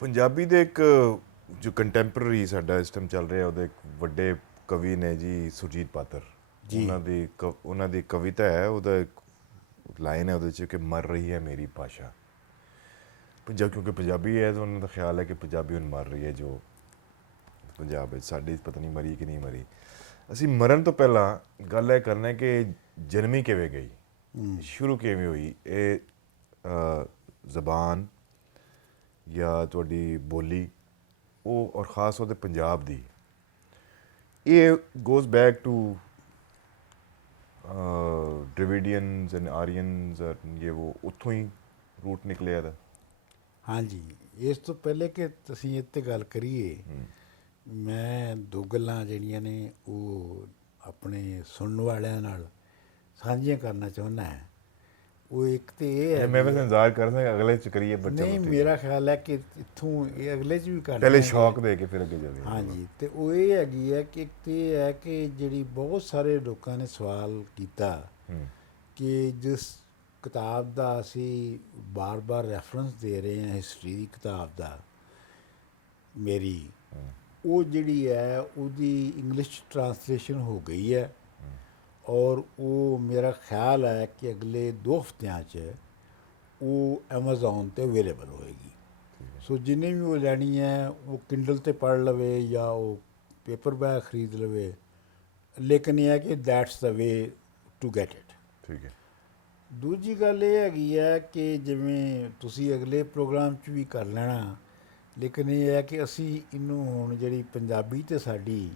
ਪੰਜਾਬੀ ਦੇ ਇੱਕ ਜੋ ਕੰਟੈਂਪਰਰੀ ਸਾਡਾ ਇਸ ਟਾਈਮ ਚੱਲ ਰਿਹਾ ਉਹਦੇ ਇੱਕ ਵੱਡੇ ਕਵੀ ਨੇ ਜੀ ਸੁਰਜੀਤ ਪਾਤਰ। ਜੀ ਉਹਨਾਂ ਦੀ ਕਵਿਤਾ ਹੈ, ਉਹਦਾ ਇੱਕ ਲਾਈਨ ਹੈ ਉਹਦੇ 'ਚ ਕਿ ਮਰ ਰਹੀ ਹੈ ਮੇਰੀ ਭਾਸ਼ਾ। ਕਿਉਂਕਿ ਪੰਜਾਬੀ ਹੈ ਤਾਂ ਉਹਨਾਂ ਦਾ ਖਿਆਲ ਹੈ ਕਿ ਪੰਜਾਬੀ ਹੁਣ ਮਰ ਰਹੀ ਹੈ, ਜੋ ਪੰਜਾਬ ਵਿੱਚ ਸਾਡੀ ਪਤਾ ਨਹੀਂ ਮਰੀ ਕਿ ਨਹੀਂ ਮਰੀ। ਅਸੀਂ ਮਰਨ ਤੋਂ ਪਹਿਲਾਂ ਗੱਲ ਇਹ ਕਰਨਾ ਕਿ ਜਨਮੀ ਕਿਵੇਂ ਗਈ, ਸ਼ੁਰੂ ਕਿਵੇਂ ਹੋਈ ਇਹ ਜ਼ਬਾਨ ਜਾਂ ਤੁਹਾਡੀ ਬੋਲੀ, ਉਹ ਔਰ ਖ਼ਾਸ ਉਹਦੇ ਪੰਜਾਬ ਦੀ। ਇਹ goes back to Dravidians and Aryans, ਇਹ ਉਹ ਉੱਥੋਂ ਹੀ ਰੂਟ ਨਿਕਲਿਆ ਦਾ। ਹਾਂਜੀ, ਇਸ ਤੋਂ ਪਹਿਲੇ ਕਿ ਅਸੀਂ ਇਹ 'ਤੇ ਗੱਲ ਕਰੀਏ, ਮੈਂ ਦੋ ਗੱਲਾਂ ਜਿਹੜੀਆਂ ਨੇ ਉਹ ਆਪਣੇ ਸੁਣਨ ਵਾਲਿਆਂ ਨਾਲ ਸਾਂਝੀਆਂ ਕਰਨਾ ਚਾਹੁੰਦਾ ਹਾਂ। ਉਹ ਇੱਕ ਤਾਂ ਇਹ ਹੈ, ਮੈਂ ਵੈਸੇ ਇੰਤਜ਼ਾਰ ਕਰ ਰਿਹਾ ਅਗਲੇ 'ਚ ਕਰੀਏ, ਬੱਚੇ ਨਹੀਂ ਮੇਰਾ ਖਿਆਲ ਹੈ ਕਿ ਇੱਥੋਂ ਇਹ ਅਗਲੇ 'ਚ ਵੀ ਕਰ ਪਹਿਲੇ ਦਿਆਂਗੇ। ਸ਼ੌਕ ਦੇ ਕੇ ਫਿਰ ਅੱਗੇ ਚੱਲਦੇ ਹਾਂ। ਹਾਂਜੀ, ਅਤੇ ਉਹ ਇਹ ਹੈਗੀ ਹੈ ਕਿ ਇੱਕ ਤਾਂ ਇਹ ਹੈ ਕਿ ਜਿਹੜੀ ਬਹੁਤ ਸਾਰੇ ਲੋਕਾਂ ਨੇ ਸਵਾਲ ਕੀਤਾ ਕਿ ਜਿਸ ਕਿਤਾਬ ਦਾ ਅਸੀਂ ਬਾਰ-ਬਾਰ ਰੈਫਰੈਂਸ ਦੇ ਰਹੇ ਹਾਂ, ਹਿਸਟਰੀ ਦੀ ਕਿਤਾਬ ਦਾ, ਮੇਰੀ ਉਹ ਜਿਹੜੀ ਹੈ ਉਹਦੀ ਇੰਗਲਿਸ਼ ਟਰਾਂਸਲੇਸ਼ਨ ਹੋ ਗਈ ਹੈ ਔਰ ਉਹ ਮੇਰਾ ਖਿਆਲ ਹੈ ਕਿ ਅਗਲੇ 2 ਹਫ਼ਤਿਆਂ 'ਚ ਉਹ ਐਮਾਜ਼ੋਨ 'ਤੇ ਅਵੇਲੇਬਲ ਹੋਏਗੀ। ਸੋ ਜਿਹਨੇ ਵੀ ਉਹ ਲੈਣੀ ਹੈ ਉਹ ਕਿੰਡਲ 'ਤੇ ਪੜ੍ਹ ਲਵੇ ਜਾਂ ਉਹ ਪੇਪਰ ਬੈਗ ਖਰੀਦ ਲਵੇ, ਲੇਕਿਨ ਇਹ ਹੈ ਕਿ that's the way to get it. ਠੀਕ ਹੈ। ਦੂਜੀ ਗੱਲ ਇਹ ਹੈਗੀ ਹੈ ਕਿ ਜਿਵੇਂ ਤੁਸੀਂ ਅਗਲੇ ਪ੍ਰੋਗਰਾਮ 'ਚ ਵੀ ਕਰ ਲੈਣਾ, ਲੇਕਿਨ ਇਹ ਹੈ ਕਿ ਅਸੀਂ ਇਹਨੂੰ ਹੁਣ ਜਿਹੜੀ ਪੰਜਾਬੀ 'ਤੇ ਸਾਡੀ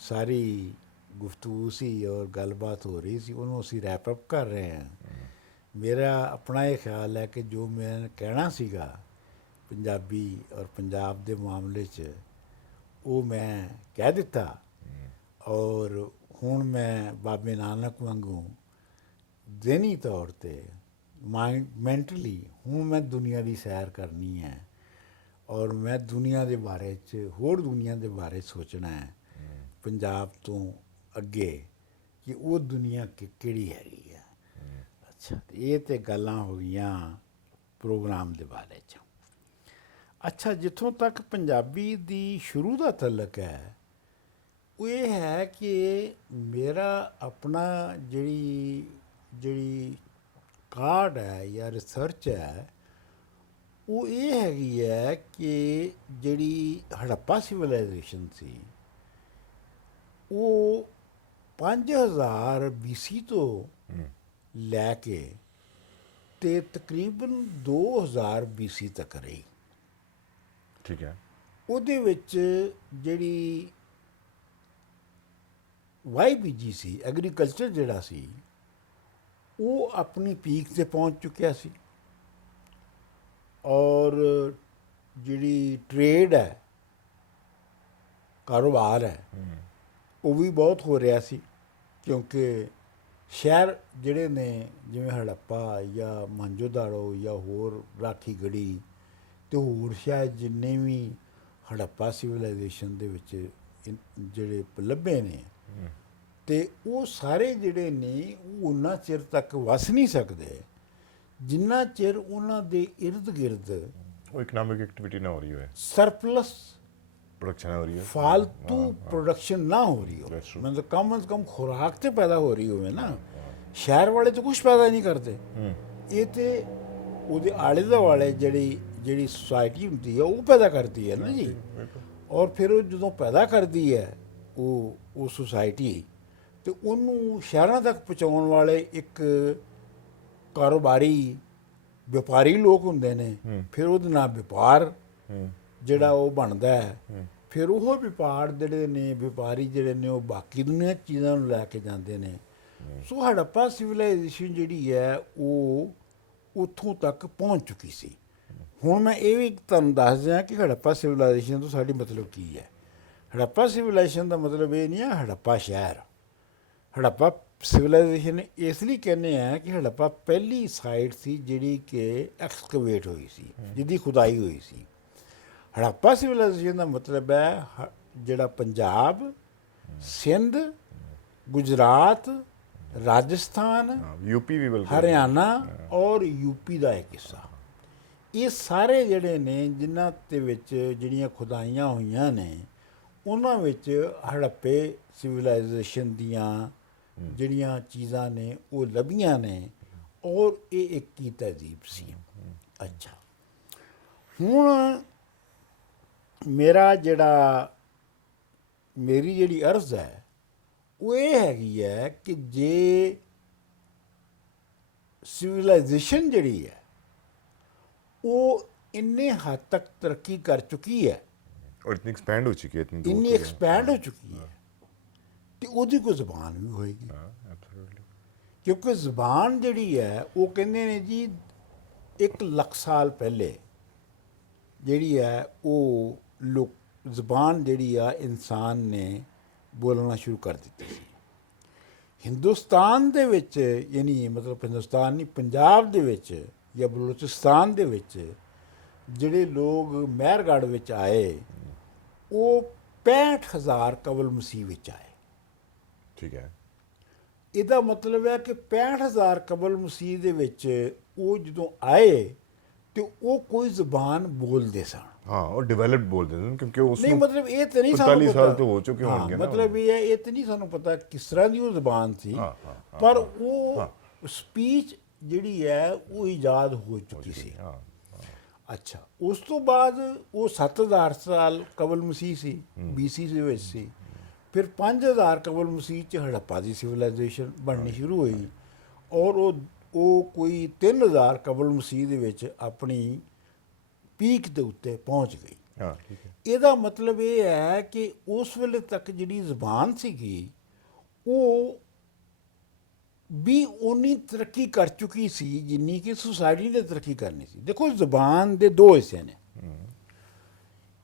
ਸਾਰੀ ਗੁਫ਼ਤਗੂ ਸੀ ਔਰ ਗੱਲਬਾਤ ਹੋ ਰਹੀ ਸੀ, ਉਹਨੂੰ ਅਸੀਂ ਰੈਪ ਅਪ ਕਰ ਰਹੇ ਹਾਂ। ਮੇਰਾ ਆਪਣਾ ਇਹ ਖਿਆਲ ਹੈ ਕਿ ਜੋ ਮੈਂ ਕਹਿਣਾ ਸੀਗਾ ਪੰਜਾਬੀ ਔਰ ਪੰਜਾਬ ਦੇ ਮਾਮਲੇ 'ਚ, ਉਹ ਮੈਂ ਕਹਿ ਦਿੱਤਾ। ਔਰ ਹੁਣ ਮੈਂ ਬਾਬੇ ਨਾਨਕ ਵਾਂਗੂ ਜ਼ਿਹਨੀ ਤੌਰ 'ਤੇ ਮੈਂਟਲੀ ਹੁਣ ਮੈਂ ਦੁਨੀਆ ਦੀ ਸੈਰ ਕਰਨੀ ਹੈ ਔਰ ਮੈਂ ਦੁਨੀਆ ਦੇ ਬਾਰੇ 'ਚ, ਹੋਰ ਦੁਨੀਆ ਦੇ ਬਾਰੇ ਸੋਚਣਾ ਹੈ ਪੰਜਾਬ ਤੋਂ ਅੱਗੇ ਕਿ ਉਹ ਦੁਨੀਆ ਕਿਹੜੀ ਹੈਗੀ ਹੈ। ਅੱਛਾ, ਇਹ ਤਾਂ ਗੱਲਾਂ ਹੋ ਗਈਆਂ ਪ੍ਰੋਗਰਾਮ ਦੇ ਬਾਰੇ 'ਚ। ਅੱਛਾ, ਜਿੱਥੋਂ ਤੱਕ ਪੰਜਾਬੀ ਦੀ ਸ਼ੁਰੂ ਦਾ ਤਲਕ ਹੈ, ਉਹ ਇਹ ਹੈ ਕਿ ਮੇਰਾ ਆਪਣਾ ਜਿਹੜੀ ਕਾਢ ਹੈ ਜਾਂ ਰਿਸਰਚ ਹੈ, ਉਹ ਇਹ ਹੈਗੀ ਹੈ ਕਿ ਜਿਹੜੀ ਹੜੱਪਾ ਸਿਵਲਾਈਜੇਸ਼ਨ ਸੀ ਉਹ 5000 BC ਤੋਂ ਲੈ ਕੇ ਤੇ ਤਕਰੀਬਨ 2000 BC ਤੱਕ ਰਹੀ। ਠੀਕ ਹੈ। ਉਹਦੇ ਵਿੱਚ ਜਿਹੜੀ ਵਾਈ ਬੀਜੀ ਸੀ, ਐਗਰੀਕਲਚਰ ਜਿਹੜਾ ਸੀ, ਉਹ ਆਪਣੀ ਪੀਕ 'ਤੇ ਪਹੁੰਚ ਚੁੱਕਿਆ ਸੀ ਔਰ ਜਿਹੜੀ ਟਰੇਡ ਹੈ, ਕਾਰੋਬਾਰ ਹੈ, ਉਹ ਵੀ ਬਹੁਤ ਹੋ ਰਿਹਾ ਸੀ। ਕਿਉਂਕਿ ਸ਼ਹਿਰ ਜਿਹੜੇ ਨੇ ਜਿਵੇਂ ਹੜੱਪਾ ਜਾਂ ਮੋਹਨਜੋਦਾੜੋ ਜਾਂ ਹੋਰ ਰਾਖੀ ਗੜ੍ਹੀ ਅਤੇ ਹੋਰ ਸ਼ਾਇਦ ਜਿੰਨੇ ਵੀ ਹੜੱਪਾ ਸਿਵਲਾਈਜੇਸ਼ਨ ਦੇ ਵਿੱਚ ਜਿਹੜੇ ਲੱਭੇ ਨੇ, ਅਤੇ ਉਹ ਸਾਰੇ ਜਿਹੜੇ ਨੇ ਉਹ ਉਨਾ ਚਿਰ ਤੱਕ ਵਸ ਨਹੀਂ ਸਕਦੇ ਜਿੰਨਾ ਚਿਰ ਉਹਨਾਂ ਦੇ ਇਰਦ ਗਿਰਦ ਉਹ ਇਕਨੋਮਿਕ ਐਕਟੀਵਿਟੀ ਨਾ ਹੋ ਰਹੀ ਹੋਏ, ਸਰਪਲਸ ਪ੍ਰੋਡਕਸ਼ਨ ਹੋ ਰਹੀ ਹੈ, ਫਾਲਤੂ ਪ੍ਰੋਡਕਸ਼ਨ ਨਾ ਹੋ ਰਹੀ ਹੋਵੇ, ਮਤਲਬ ਕਮ ਅਜ਼ ਕਮ ਖੁਰਾਕ ਤੇ ਪੈਦਾ ਹੋ ਰਹੀ ਹੋਵੇ ਨਾ। ਸ਼ਹਿਰ ਵਾਲੇ ਤਾਂ ਕੁਛ ਪੈਦਾ ਨਹੀਂ ਕਰਦੇ, ਇਹ ਤੇ ਉਹਦੇ ਆਲੇ ਦੁਆਲੇ ਜਿਹੜੀ ਸੁਸਾਇਟੀ ਹੁੰਦੀ ਹੈ ਉਹ ਪੈਦਾ ਕਰਦੀ ਹੈ ਨਾ ਜੀ। ਔਰ ਫਿਰ ਉਹ ਜਦੋਂ ਪੈਦਾ ਕਰਦੀ ਹੈ ਉਹ ਸੁਸਾਇਟੀ, ਅਤੇ ਉਹਨੂੰ ਸ਼ਹਿਰਾਂ ਤੱਕ ਪਹੁੰਚਾਉਣ ਵਾਲੇ ਇੱਕ ਕਾਰੋਬਾਰੀ ਵਪਾਰੀ ਲੋਕ ਹੁੰਦੇ ਨੇ। ਫਿਰ ਉਹਦੇ ਨਾਲ ਵਪਾਰ ਜਿਹੜਾ ਉਹ ਬਣਦਾ ਹੈ, ਫਿਰ ਉਹ ਵਪਾਰ ਜਿਹੜੇ ਨੇ, ਵਪਾਰੀ ਜਿਹੜੇ ਨੇ, ਉਹ ਬਾਕੀ ਦੁਨੀਆ ਚੀਜ਼ਾਂ ਨੂੰ ਲੈ ਕੇ ਜਾਂਦੇ ਨੇ। ਸੋ ਹੜੱਪਾ ਸਿਵਲਾਈਜੇਸ਼ਨ ਜਿਹੜੀ ਹੈ ਉਹ ਉੱਥੋਂ ਤੱਕ ਪਹੁੰਚ ਚੁੱਕੀ ਸੀ। ਹੁਣ ਮੈਂ ਇਹ ਵੀ ਤੁਹਾਨੂੰ ਦੱਸ ਦਿਆਂ ਕਿ ਹੜੱਪਾ ਸਿਵਲਾਈਜੇਸ਼ਨ ਤੋਂ ਸਾਡੀ ਮਤਲਬ ਕੀ ਹੈ। ਹੜੱਪਾ ਸਿਵਲਾਈਜੇਸ਼ਨ ਦਾ ਮਤਲਬ ਇਹ ਨਹੀਂ ਹੈ ਹੜੱਪਾ ਸ਼ਹਿਰ। ਹੜੱਪਾ ਸਿਵਲਾਈਜੇਸ਼ਨ ਇਸ ਲਈ ਕਹਿੰਦੇ ਆ ਕਿ ਹੜੱਪਾ ਪਹਿਲੀ ਸਾਈਟ ਸੀ ਜਿਹੜੀ ਕਿ ਐਕਸਕੇਵੇਟ ਹੋਈ ਸੀ, ਜਿਹਦੀ ਖੁਦਾਈ ਹੋਈ ਸੀ। ਹੜੱਪਾ ਸਿਵਲਾਈਜੇਸ਼ਨ ਦਾ ਮਤਲਬ ਹੈ ਜਿਹੜਾ ਪੰਜਾਬ, ਸਿੰਧ, ਗੁਜਰਾਤ, ਰਾਜਸਥਾਨ, ਯੂਪੀ ਵੀ ਬਿਲਕੁਲ, ਹਰਿਆਣਾ ਔਰ ਯੂਪੀ ਦਾ ਇੱਕ ਹਿੱਸਾ, ਇਹ ਸਾਰੇ ਜਿਹੜੇ ਨੇ ਜਿਨ੍ਹਾਂ ਦੇ ਵਿੱਚ ਜਿਹੜੀਆਂ ਖੁਦਾਈਆਂ ਹੋਈਆਂ ਨੇ ਉਹਨਾਂ ਵਿੱਚ ਹੜੱਪੇ ਸਿਵਲਾਈਜੇਸ਼ਨ ਦੀਆਂ ਜਿਹੜੀਆਂ ਚੀਜ਼ਾਂ ਨੇ ਉਹ ਲੱਭੀਆਂ ਨੇ ਔਰ ਇਹ ਇੱਕ ਹੀ ਤਹਿਜ਼ੀਬ ਸੀ। ਅੱਛਾ, ਹੁਣ ਮੇਰੀ ਜਿਹੜੀ ਅਰਜ਼ ਹੈ ਉਹ ਇਹ ਹੈਗੀ ਹੈ ਕਿ ਜੇ ਸਿਵਲਾਈਜੇਸ਼ਨ ਜਿਹੜੀ ਹੈ ਉਹ ਇੰਨੇ ਹੱਦ ਤੱਕ ਤਰੱਕੀ ਕਰ ਚੁੱਕੀ ਹੈ, और इतनी एक्सपैंड हो चुकी है, इतनी दूर ਇੰਨੀ तक है। ਐਕਸਪੈਂਡ ਹੋ ਚੁੱਕੀ ਹੈ, ਤੇ ਉਹਦੀ ਕੋਈ ਜ਼ਬਾਨ ਵੀ ਹੋਏਗੀ। हाँ, absolutely। ਕਿਉਂਕਿ ਜ਼ਬਾਨ ਜਿਹੜੀ ਹੈ ਉਹ ਕਹਿੰਦੇ ਨੇ ਜੀ 1 ਲੱਖ ਸਾਲ ਪਹਿਲੇ ਜਿਹੜੀ ਹੈ ਉਹ ਜ਼ਬਾਨ ਜਿਹੜੀ ਆ ਇਨਸਾਨ ਨੇ ਬੋਲਣਾ ਸ਼ੁਰੂ ਕਰ ਦਿੱਤੀ ਸੀ। ਹਿੰਦੁਸਤਾਨ ਦੇ ਵਿੱਚ, ਯਾਨੀ ਮਤਲਬ ਹਿੰਦੁਸਤਾਨ ਨਹੀਂ, ਪੰਜਾਬ ਦੇ ਵਿੱਚ ਜਾਂ ਬਲੋਚਿਸਤਾਨ ਦੇ ਵਿੱਚ ਜਿਹੜੇ ਲੋਕ ਮਹਿਰਗੜ੍ਹ ਵਿੱਚ ਆਏ ਉਹ 65,000 ਕਬਲ ਮਸੀਹ ਵਿੱਚ ਆਏ। ठीक है। ਇਹਦਾ ਮਤਲਬ ਹੈ ਕਿ 65,000 ਕਬਲ ਮਸੀਹ ਦੇ ਵਿੱਚ ਉਹ ਜਦੋਂ ਆਏ ਤੇ ਉਹ ਕੋਈ ਜ਼ਬਾਨ ਬੋਲਦੇ ਸਨ। हाँ, और डेवलप्ड बोल देते हैं क्योंकि ਨਹੀਂ उसमें ਮਤਲਬ ਇਹ ਤੇ ਨਹੀਂ ਸਾਨੂੰ 45 ਪਤਾ। साल तो हो चुके ਹਾਂ, होंगे ना। ਮਤਲਬ ਇਹ ਤੇ ਨਹੀਂ ਸਾਨੂੰ ਪਤਾ ਕਿਸ ਤਰ੍ਹਾਂ ਦੀ ਉਹ ਜ਼ਬਾਨ ਸੀ, ਹਾਂ, ਹਾਂ, ਹਾਂ, ਪਰ ਉਹ ਸਪੀਚ ਜਿਹੜੀ ਹੈ ਉਹ ਇਜਾਦ ਹੋ ਚੁੱਕੀ ਸੀ। हाँ, ਅੱਛਾ, ਉਸ ਤੋਂ ਬਾਅਦ ਉਹ 7,000 ਸਾਲ ਕਬਲ ਮਸੀਹ ਸੀ, BC ਦੇ ਵਿੱਚ ਸੀ। ਫਿਰ 5,000 ਕਬਲ ਮਸੀਹ ਚ ਹੜੱਪਾ ਦੀ ਸਿਵਲਾਈਜੇਸ਼ਨ ਬਣਨੀ ਸ਼ੁਰੂ ਹੋਈ ਔਰ ਉਹ ਕੋਈ 3,000 ਕਬਲ ਮਸੀਹ ਦੇ ਵਿੱਚ ਆਪਣੀ ਪੀਕ ਦੇ ਉੱਤੇ ਪਹੁੰਚ ਗਈ। हाँ, ठीक है। ਇਹਦਾ ਮਤਲਬ ਇਹ ਹੈ ਕਿ ਉਸ ਵੇਲੇ ਤੱਕ ਜਿਹੜੀ ਜ਼ਬਾਨ ਸੀਗੀ ਉਹ ਵੀ ਉਨੀ ਤਰੱਕੀ ਕਰ ਚੁੱਕੀ ਸੀ ਜਿੰਨੀ ਕਿ ਸੁਸਾਇਟੀ ਨੇ ਤਰੱਕੀ ਕਰਨੀ ਸੀ। ਦੇਖੋ, ਜ਼ਬਾਨ ਦੇ ਦੋ ਹਿੱਸੇ ਨੇ।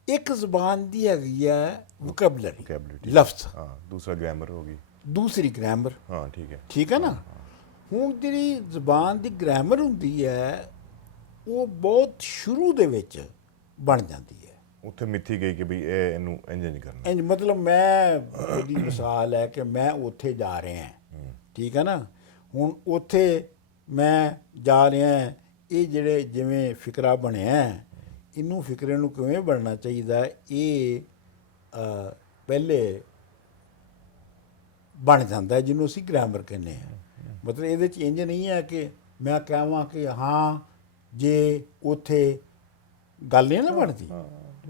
ਇੱਕ ਜ਼ਬਾਨ ਦੀ ਹੈਗੀ ਹੈ ਵੋਕੈਬਲਰੀ, Vocabulary, ਲਫ਼ਜ਼, हाँ, दूसरा ग्रामर होगी। ਦੂਸਰੀ ਗ੍ਰਾਮਰ। हाँ, ठीक है। ਠੀਕ ਹੈ ਨਾ। ਹੁਣ ਜਿਹੜੀ ਜ਼ਬਾਨ ਦੀ ਗ੍ਰਾਮਰ ਹੁੰਦੀ ਹੈ ਉਹ ਬਹੁਤ ਸ਼ੁਰੂ ਦੇ ਵਿੱਚ ਬਣ ਜਾਂਦੀ ਹੈ। ਉੱਥੇ ਮਿੱਥੀ ਗਈ ਕਿ ਵੀ ਇਹ ਇਹਨੂੰ ਇੰਜ ਨਹੀਂ ਕਰਨਾ। ਇੰਜ ਮਤਲਬ ਮੈਂ ਉਹਦੀ ਮਿਸਾਲ ਹੈ ਕਿ ਮੈਂ ਉੱਥੇ ਜਾ ਰਿਹਾ ਹਾਂ, ਠੀਕ ਹੈ ਨਾ। ਹੁਣ ਉੱਥੇ ਮੈਂ ਜਾ ਰਿਹਾ ਹਾਂ, ਇਹ ਜਿਹੜੇ ਜਿਵੇਂ ਫਿਕਰਾ ਬਣਿਆ ਹੈ, ਇਹਨੂੰ ਫਿਕਰੇ ਨੂੰ ਕਿਵੇਂ ਬਣਨਾ ਚਾਹੀਦਾ, ਇਹ ਪਹਿਲੇ ਬਣ ਜਾਂਦਾ ਜਿਹਨੂੰ ਅਸੀਂ ਗ੍ਰਾਮਰ ਕਹਿੰਦੇ ਹਾਂ। ਮਤਲਬ ਇਹਦੇ 'ਚ ਇੰਜ ਨਹੀਂ ਹੈ ਕਿ ਮੈਂ ਕਹਾਂ ਕਿ ਹਾਂ ਜੇ ਉੱਥੇ ਗੱਲ ਨਹੀਂ ਨਾ ਬਣਦੀ,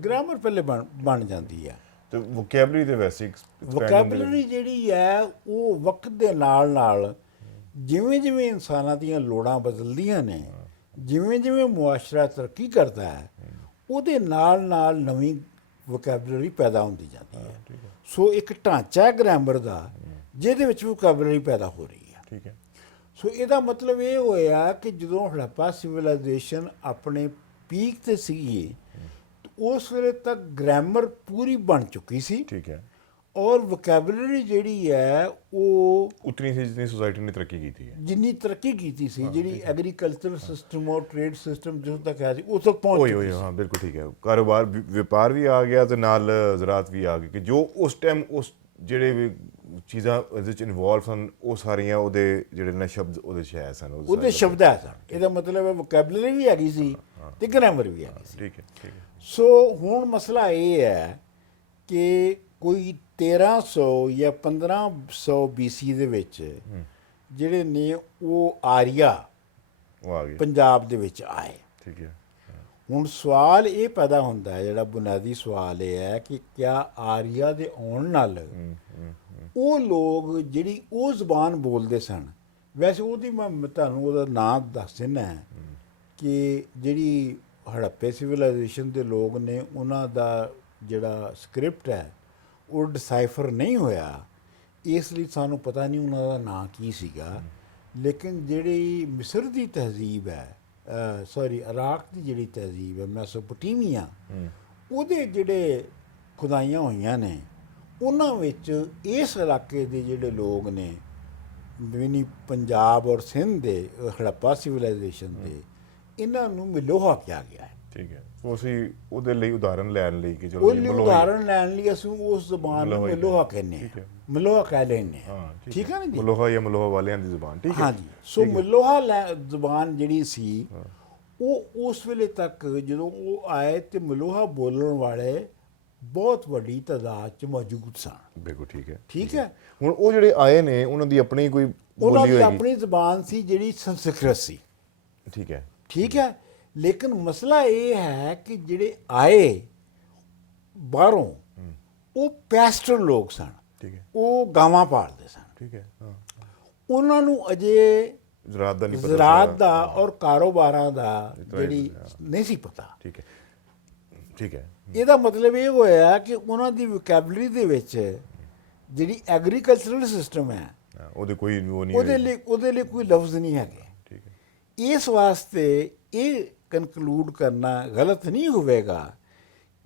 ਗ੍ਰਾਮਰ ਪਹਿਲੇ ਬਣ ਜਾਂਦੀ ਹੈ। ਤੇ ਵੋਕੈਬਲਰੀ ਦੇ ਵੈਸੇ expand ਹੁੰਦੇ ਵੋਕੈਬਲਰੀ ਜਿਹੜੀ ਹੈ ਉਹ ਵਕਤ ਦੇ ਨਾਲ ਨਾਲ ਜਿਵੇਂ ਜਿਵੇਂ ਇਨਸਾਨਾਂ ਦੀਆਂ ਲੋੜਾਂ ਬਦਲਦੀਆਂ ਨੇ, ਜਿਵੇਂ ਜਿਵੇਂ ਮੁਆਸ਼ਰਾ ਤਰੱਕੀ ਕਰਦਾ ਹੈ, ਉਹਦੇ ਨਾਲ ਨਾਲ ਨਵੀਂ ਵੋਕੈਬਲਰੀ ਪੈਦਾ ਹੁੰਦੀ ਜਾਂਦੀ ਹੈ। ਸੋ ਇੱਕ ਢਾਂਚਾ ਹੈ ਗ੍ਰਾਮਰ ਦਾ ਜਿਹਦੇ ਵਿੱਚ ਵੋਕੈਬਲਰੀ ਪੈਦਾ ਹੋ ਰਹੀ ਹੈ। ਠੀਕ ਹੈ। ਸੋ ਇਹਦਾ ਮਤਲਬ ਇਹ ਹੋਇਆ ਕਿ ਜਦੋਂ ਹੜੱਪਾ ਸਿਵਲਾਈਜੇਸ਼ਨ ਆਪਣੇ ਪੀਕ ਤੇ ਸੀਗੀ ਉਸ ਵੇਲੇ ਤੱਕ ਗ੍ਰਾਮਰ ਪੂਰੀ ਬਣ ਚੁੱਕੀ ਸੀ ਠੀਕ ਹੈ। ਔਰ ਵੋਕੈਬਲਰੀ ਜਿਹੜੀ ਹੈ ਉਹ ਉਤਨੀ ਸੀ ਜਿੰਨੀ ਸੋਸਾਇਟੀ ਨੇ ਤਰੱਕੀ ਕੀਤੀ ਹੈ। ਜਿੰਨੀ ਤਰੱਕੀ ਕੀਤੀ ਸੀ, ਜਿਹੜੀ ਐਗਰੀਕਲਚਰ ਸਿਸਟਮ ਔਰ ਟ੍ਰੇਡ ਸਿਸਟਮ ਜਿਸ ਤੱਕ ਹੈ ਸੀ ਉਸ ਤੱਕ ਪਹੁੰਚ ਓਏ ਚੁੱਕੀ ਓਏ ਸੀ। ਹਾਂ, ਬਿਲਕੁਲ ਠੀਕ ਹੈ। ਕਾਰੋਬਾਰ ਵਪਾਰ ਵੀ ਆ ਗਿਆ ਤੇ ਨਾਲ ਜ਼ਰਾਤ ਵੀ ਆ ਗਈ ਕਿ ਜੋ ਉਸ ਟਾਈਮ ਉਸ ਜਿਹੜੇ ਵੀ ਚੀਜ਼ਾਂ ਉਹਦੇ ਵਿੱਚ ਇਨਵੋਲਵ ਸਨ ਉਹ ਸਾਰੀਆਂ ਉਹਦੇ ਜਿਹੜੇ ਨੇ ਸ਼ਬਦ ਉਹਦੇ 'ਚ ਹੈ ਸਨ, ਉਹਦੇ ਸ਼ਬਦ ਹੈ ਸਨ। ਇਹਦਾ ਮਤਲਬ ਹੈ ਵੋਕੈਬਲਰੀ ਵੀ ਹੈਗੀ ਸੀ ਤੇ ਗ੍ਰਾਮਰ ਵੀ ਹੈਗੀ ਸੀ। ਠੀਕ ਹੈ। ਠੀਕ ਹੈ। ਸੋ ਹੁਣ ਮਸਲਾ ਇਹ ਹੈ ਕਿ ਕੋਈ 1300 ਜਾਂ 1500 BC ਦੇ ਵਿੱਚ ਜਿਹੜੇ ਨੇ ਉਹ ਆਰੀਆ ਉਹ ਆ ਗਏ। ਪੰਜਾਬ ਦੇ ਵਿੱਚ ਆਏ। ਠੀਕ ਹੈ। ਹੁਣ ਸਵਾਲ ਇਹ ਪੈਦਾ ਹੁੰਦਾ ਹੈ, ਜਿਹੜਾ ਬੁਨਿਆਦੀ ਸਵਾਲ ਇਹ ਹੈ ਕਿ ਕਿਆ ਆਰੀਆ ਦੇ ਆਉਣ ਨਾਲ ਉਹ ਲੋਕ ਜਿਹੜੀ ਉਹ ਜ਼ਬਾਨ ਬੋਲਦੇ ਸਨ, ਵੈਸੇ ਉਹਦੀ ਮੈਂ ਤੁਹਾਨੂੰ ਉਹਦਾ ਨਾਂ ਦੱਸ ਦਿੰਦਾ ਕਿ ਜਿਹੜੀ ਹੜੱਪੇ ਸਿਵਲਾਈਜੇਸ਼ਨ ਦੇ ਲੋਕ ਨੇ ਉਹਨਾਂ ਦਾ ਜਿਹੜਾ ਸਕ੍ਰਿਪਟ ਹੈ ਉਹ ਡਿਸਾਈਫਰ ਨਹੀਂ ਹੋਇਆ, ਇਸ ਲਈ ਸਾਨੂੰ ਪਤਾ ਨਹੀਂ ਉਹਨਾਂ ਦਾ ਨਾਂ ਕੀ ਸੀਗਾ। ਲੇਕਿਨ ਜਿਹੜੀ ਮਿਸਰ ਦੀ ਤਹਿਜ਼ੀਬ ਹੈ, ਇਰਾਕ ਦੀ ਜਿਹੜੀ ਤਹਿਜ਼ੀਬ ਹੈ, ਮੈਸੋਪੋਟੇਮੀਆ, ਉਹਦੇ ਜਿਹੜੇ ਖੁਦਾਈਆਂ ਹੋਈਆਂ ਨੇ ਉਹਨਾਂ ਵਿੱਚ ਇਸ ਇਲਾਕੇ ਦੇ ਜਿਹੜੇ ਲੋਕ ਨੇ ਮਿਨੀ ਪੰਜਾਬ ਔਰ ਸਿੰਧ ਦੇ ਹੜੱਪਾ ਸਿਵਲਾਈਜੇਸ਼ਨ ਦੇ, ਇਹਨਾਂ ਨੂੰ ਮਿਲੋਹਾ ਕਿਹਾ ਗਿਆ ਹੈ। ਠੀਕ ਹੈ। ਉਹ ਅਸੀਂ ਉਹਦੇ ਲਈ ਉਦਾਹਰਨ ਲੈਣ ਲਈ ਕਿ ਚਲੋ ਉਹ ਲਈ ਉਦਾਹਰਨ ਲੈਣ ਲਈ ਅਸੀਂ ਉਸ ਜ਼ਬਾਨ ਨੂੰ ਮਿਲੋਹਾ ਕਹਿੰਦੇ ਹਾਂ, ਮਿਲੋਹਾ ਕਹਿ ਲੈਂਦੇ ਹਾਂ। ਹਾਂ, ਠੀਕ ਹੈ ਨਾ ਜੀ। ਮਲੋਹਾ ਜਾਂ ਮਲੋਹਾ ਵਾਲਿਆਂ ਦੀ ਜ਼ੁਬਾਨ। ਠੀਕ ਹੈ। ਹਾਂਜੀ। ਸੋ ਮਿਲੋਹਾ ਜ਼ੁਬਾਨ ਜਿਹੜੀ ਸੀ ਉਹ ਉਸ ਵੇਲੇ ਤੱਕ ਜਦੋਂ ਉਹ ਆਏ ਤੇ ਮਲੋਹਾ ਬੋਲਣ ਵਾਲੇ ਬਹੁਤ ਵੱਡੀ ਤਾਦਾਦ 'ਚ ਮੌਜੂਦ ਸਨ। ਬਿਲਕੁਲ ਠੀਕ ਹੈ। ਠੀਕ ਹੈ। ਹੁਣ ਉਹ ਜਿਹੜੇ ਆਏ ਨੇ ਉਹਨਾਂ ਦੀ ਆਪਣੀ ਕੋਈ ਉਹਨਾਂ ਬੋਲੀ ਦੀ ਹੋਏਗੀ। ਆਪਣੀ ਜ਼ਬਾਨ ਸੀ ਜਿਹੜੀ ਸੰਸਕ੍ਰਿਤ ਸੀ। ਠੀਕ ਹੈ। ਠੀਕ ਹੈ। ਲੇਕਿਨ ਮਸਲਾ ਇਹ ਹੈ ਕਿ ਜਿਹੜੇ ਆਏ ਬਾਹਰੋਂ ਉਹ ਪੈਸਟਰ ਲੋਕ ਸਨ। ਠੀਕ ਹੈ। ਉਹ ਗਾਵਾਂ ਪਾਲਦੇ ਸਨ। ਠੀਕ ਹੈ। ਹਾਂ, ਉਹਨਾਂ ਨੂੰ ਅਜੇ ਜ਼ਰਾਤ ਦਾ ਨਹੀਂ ਪਤਾ। ਜ਼ਰਾਤ ਦਾ ਔਰ ਕਾਰੋਬਾਰਾਂ ਦਾ ਜਿਹੜੀ ਹਾਂ। ਨਹੀਂ ਸੀ ਪਤਾ। ਠੀਕ ਹੈ। ਠੀਕ ਹੈ। ਇਹਦਾ ਮਤਲਬ ਇਹ ਹੋਇਆ ਕਿ ਉਹਨਾਂ ਦੀ ਵੋਕੈਬਲਰੀ ਦੇ ਵਿੱਚ ਜਿਹੜੀ ਐਗਰੀਕਲਚਰਲ ਸਿਸਟਮ ਹੈ ਹਾਂ, ਉਹਦੇ ਕੋਈ ਉਹ ਨਹੀਂ ਉਹਦੇ ਲਈ ਕੋਈ ਲਫ਼ਜ਼ ਨਹੀਂ ਹੈਗੇ। ਠੀਕ ਹੈ। ਇਸ ਵਾਸਤੇ ਇਹ ਕਨਕਲੂਡ ਕਰਨਾ ਗਲਤ ਨਹੀਂ ਹੋਵੇਗਾ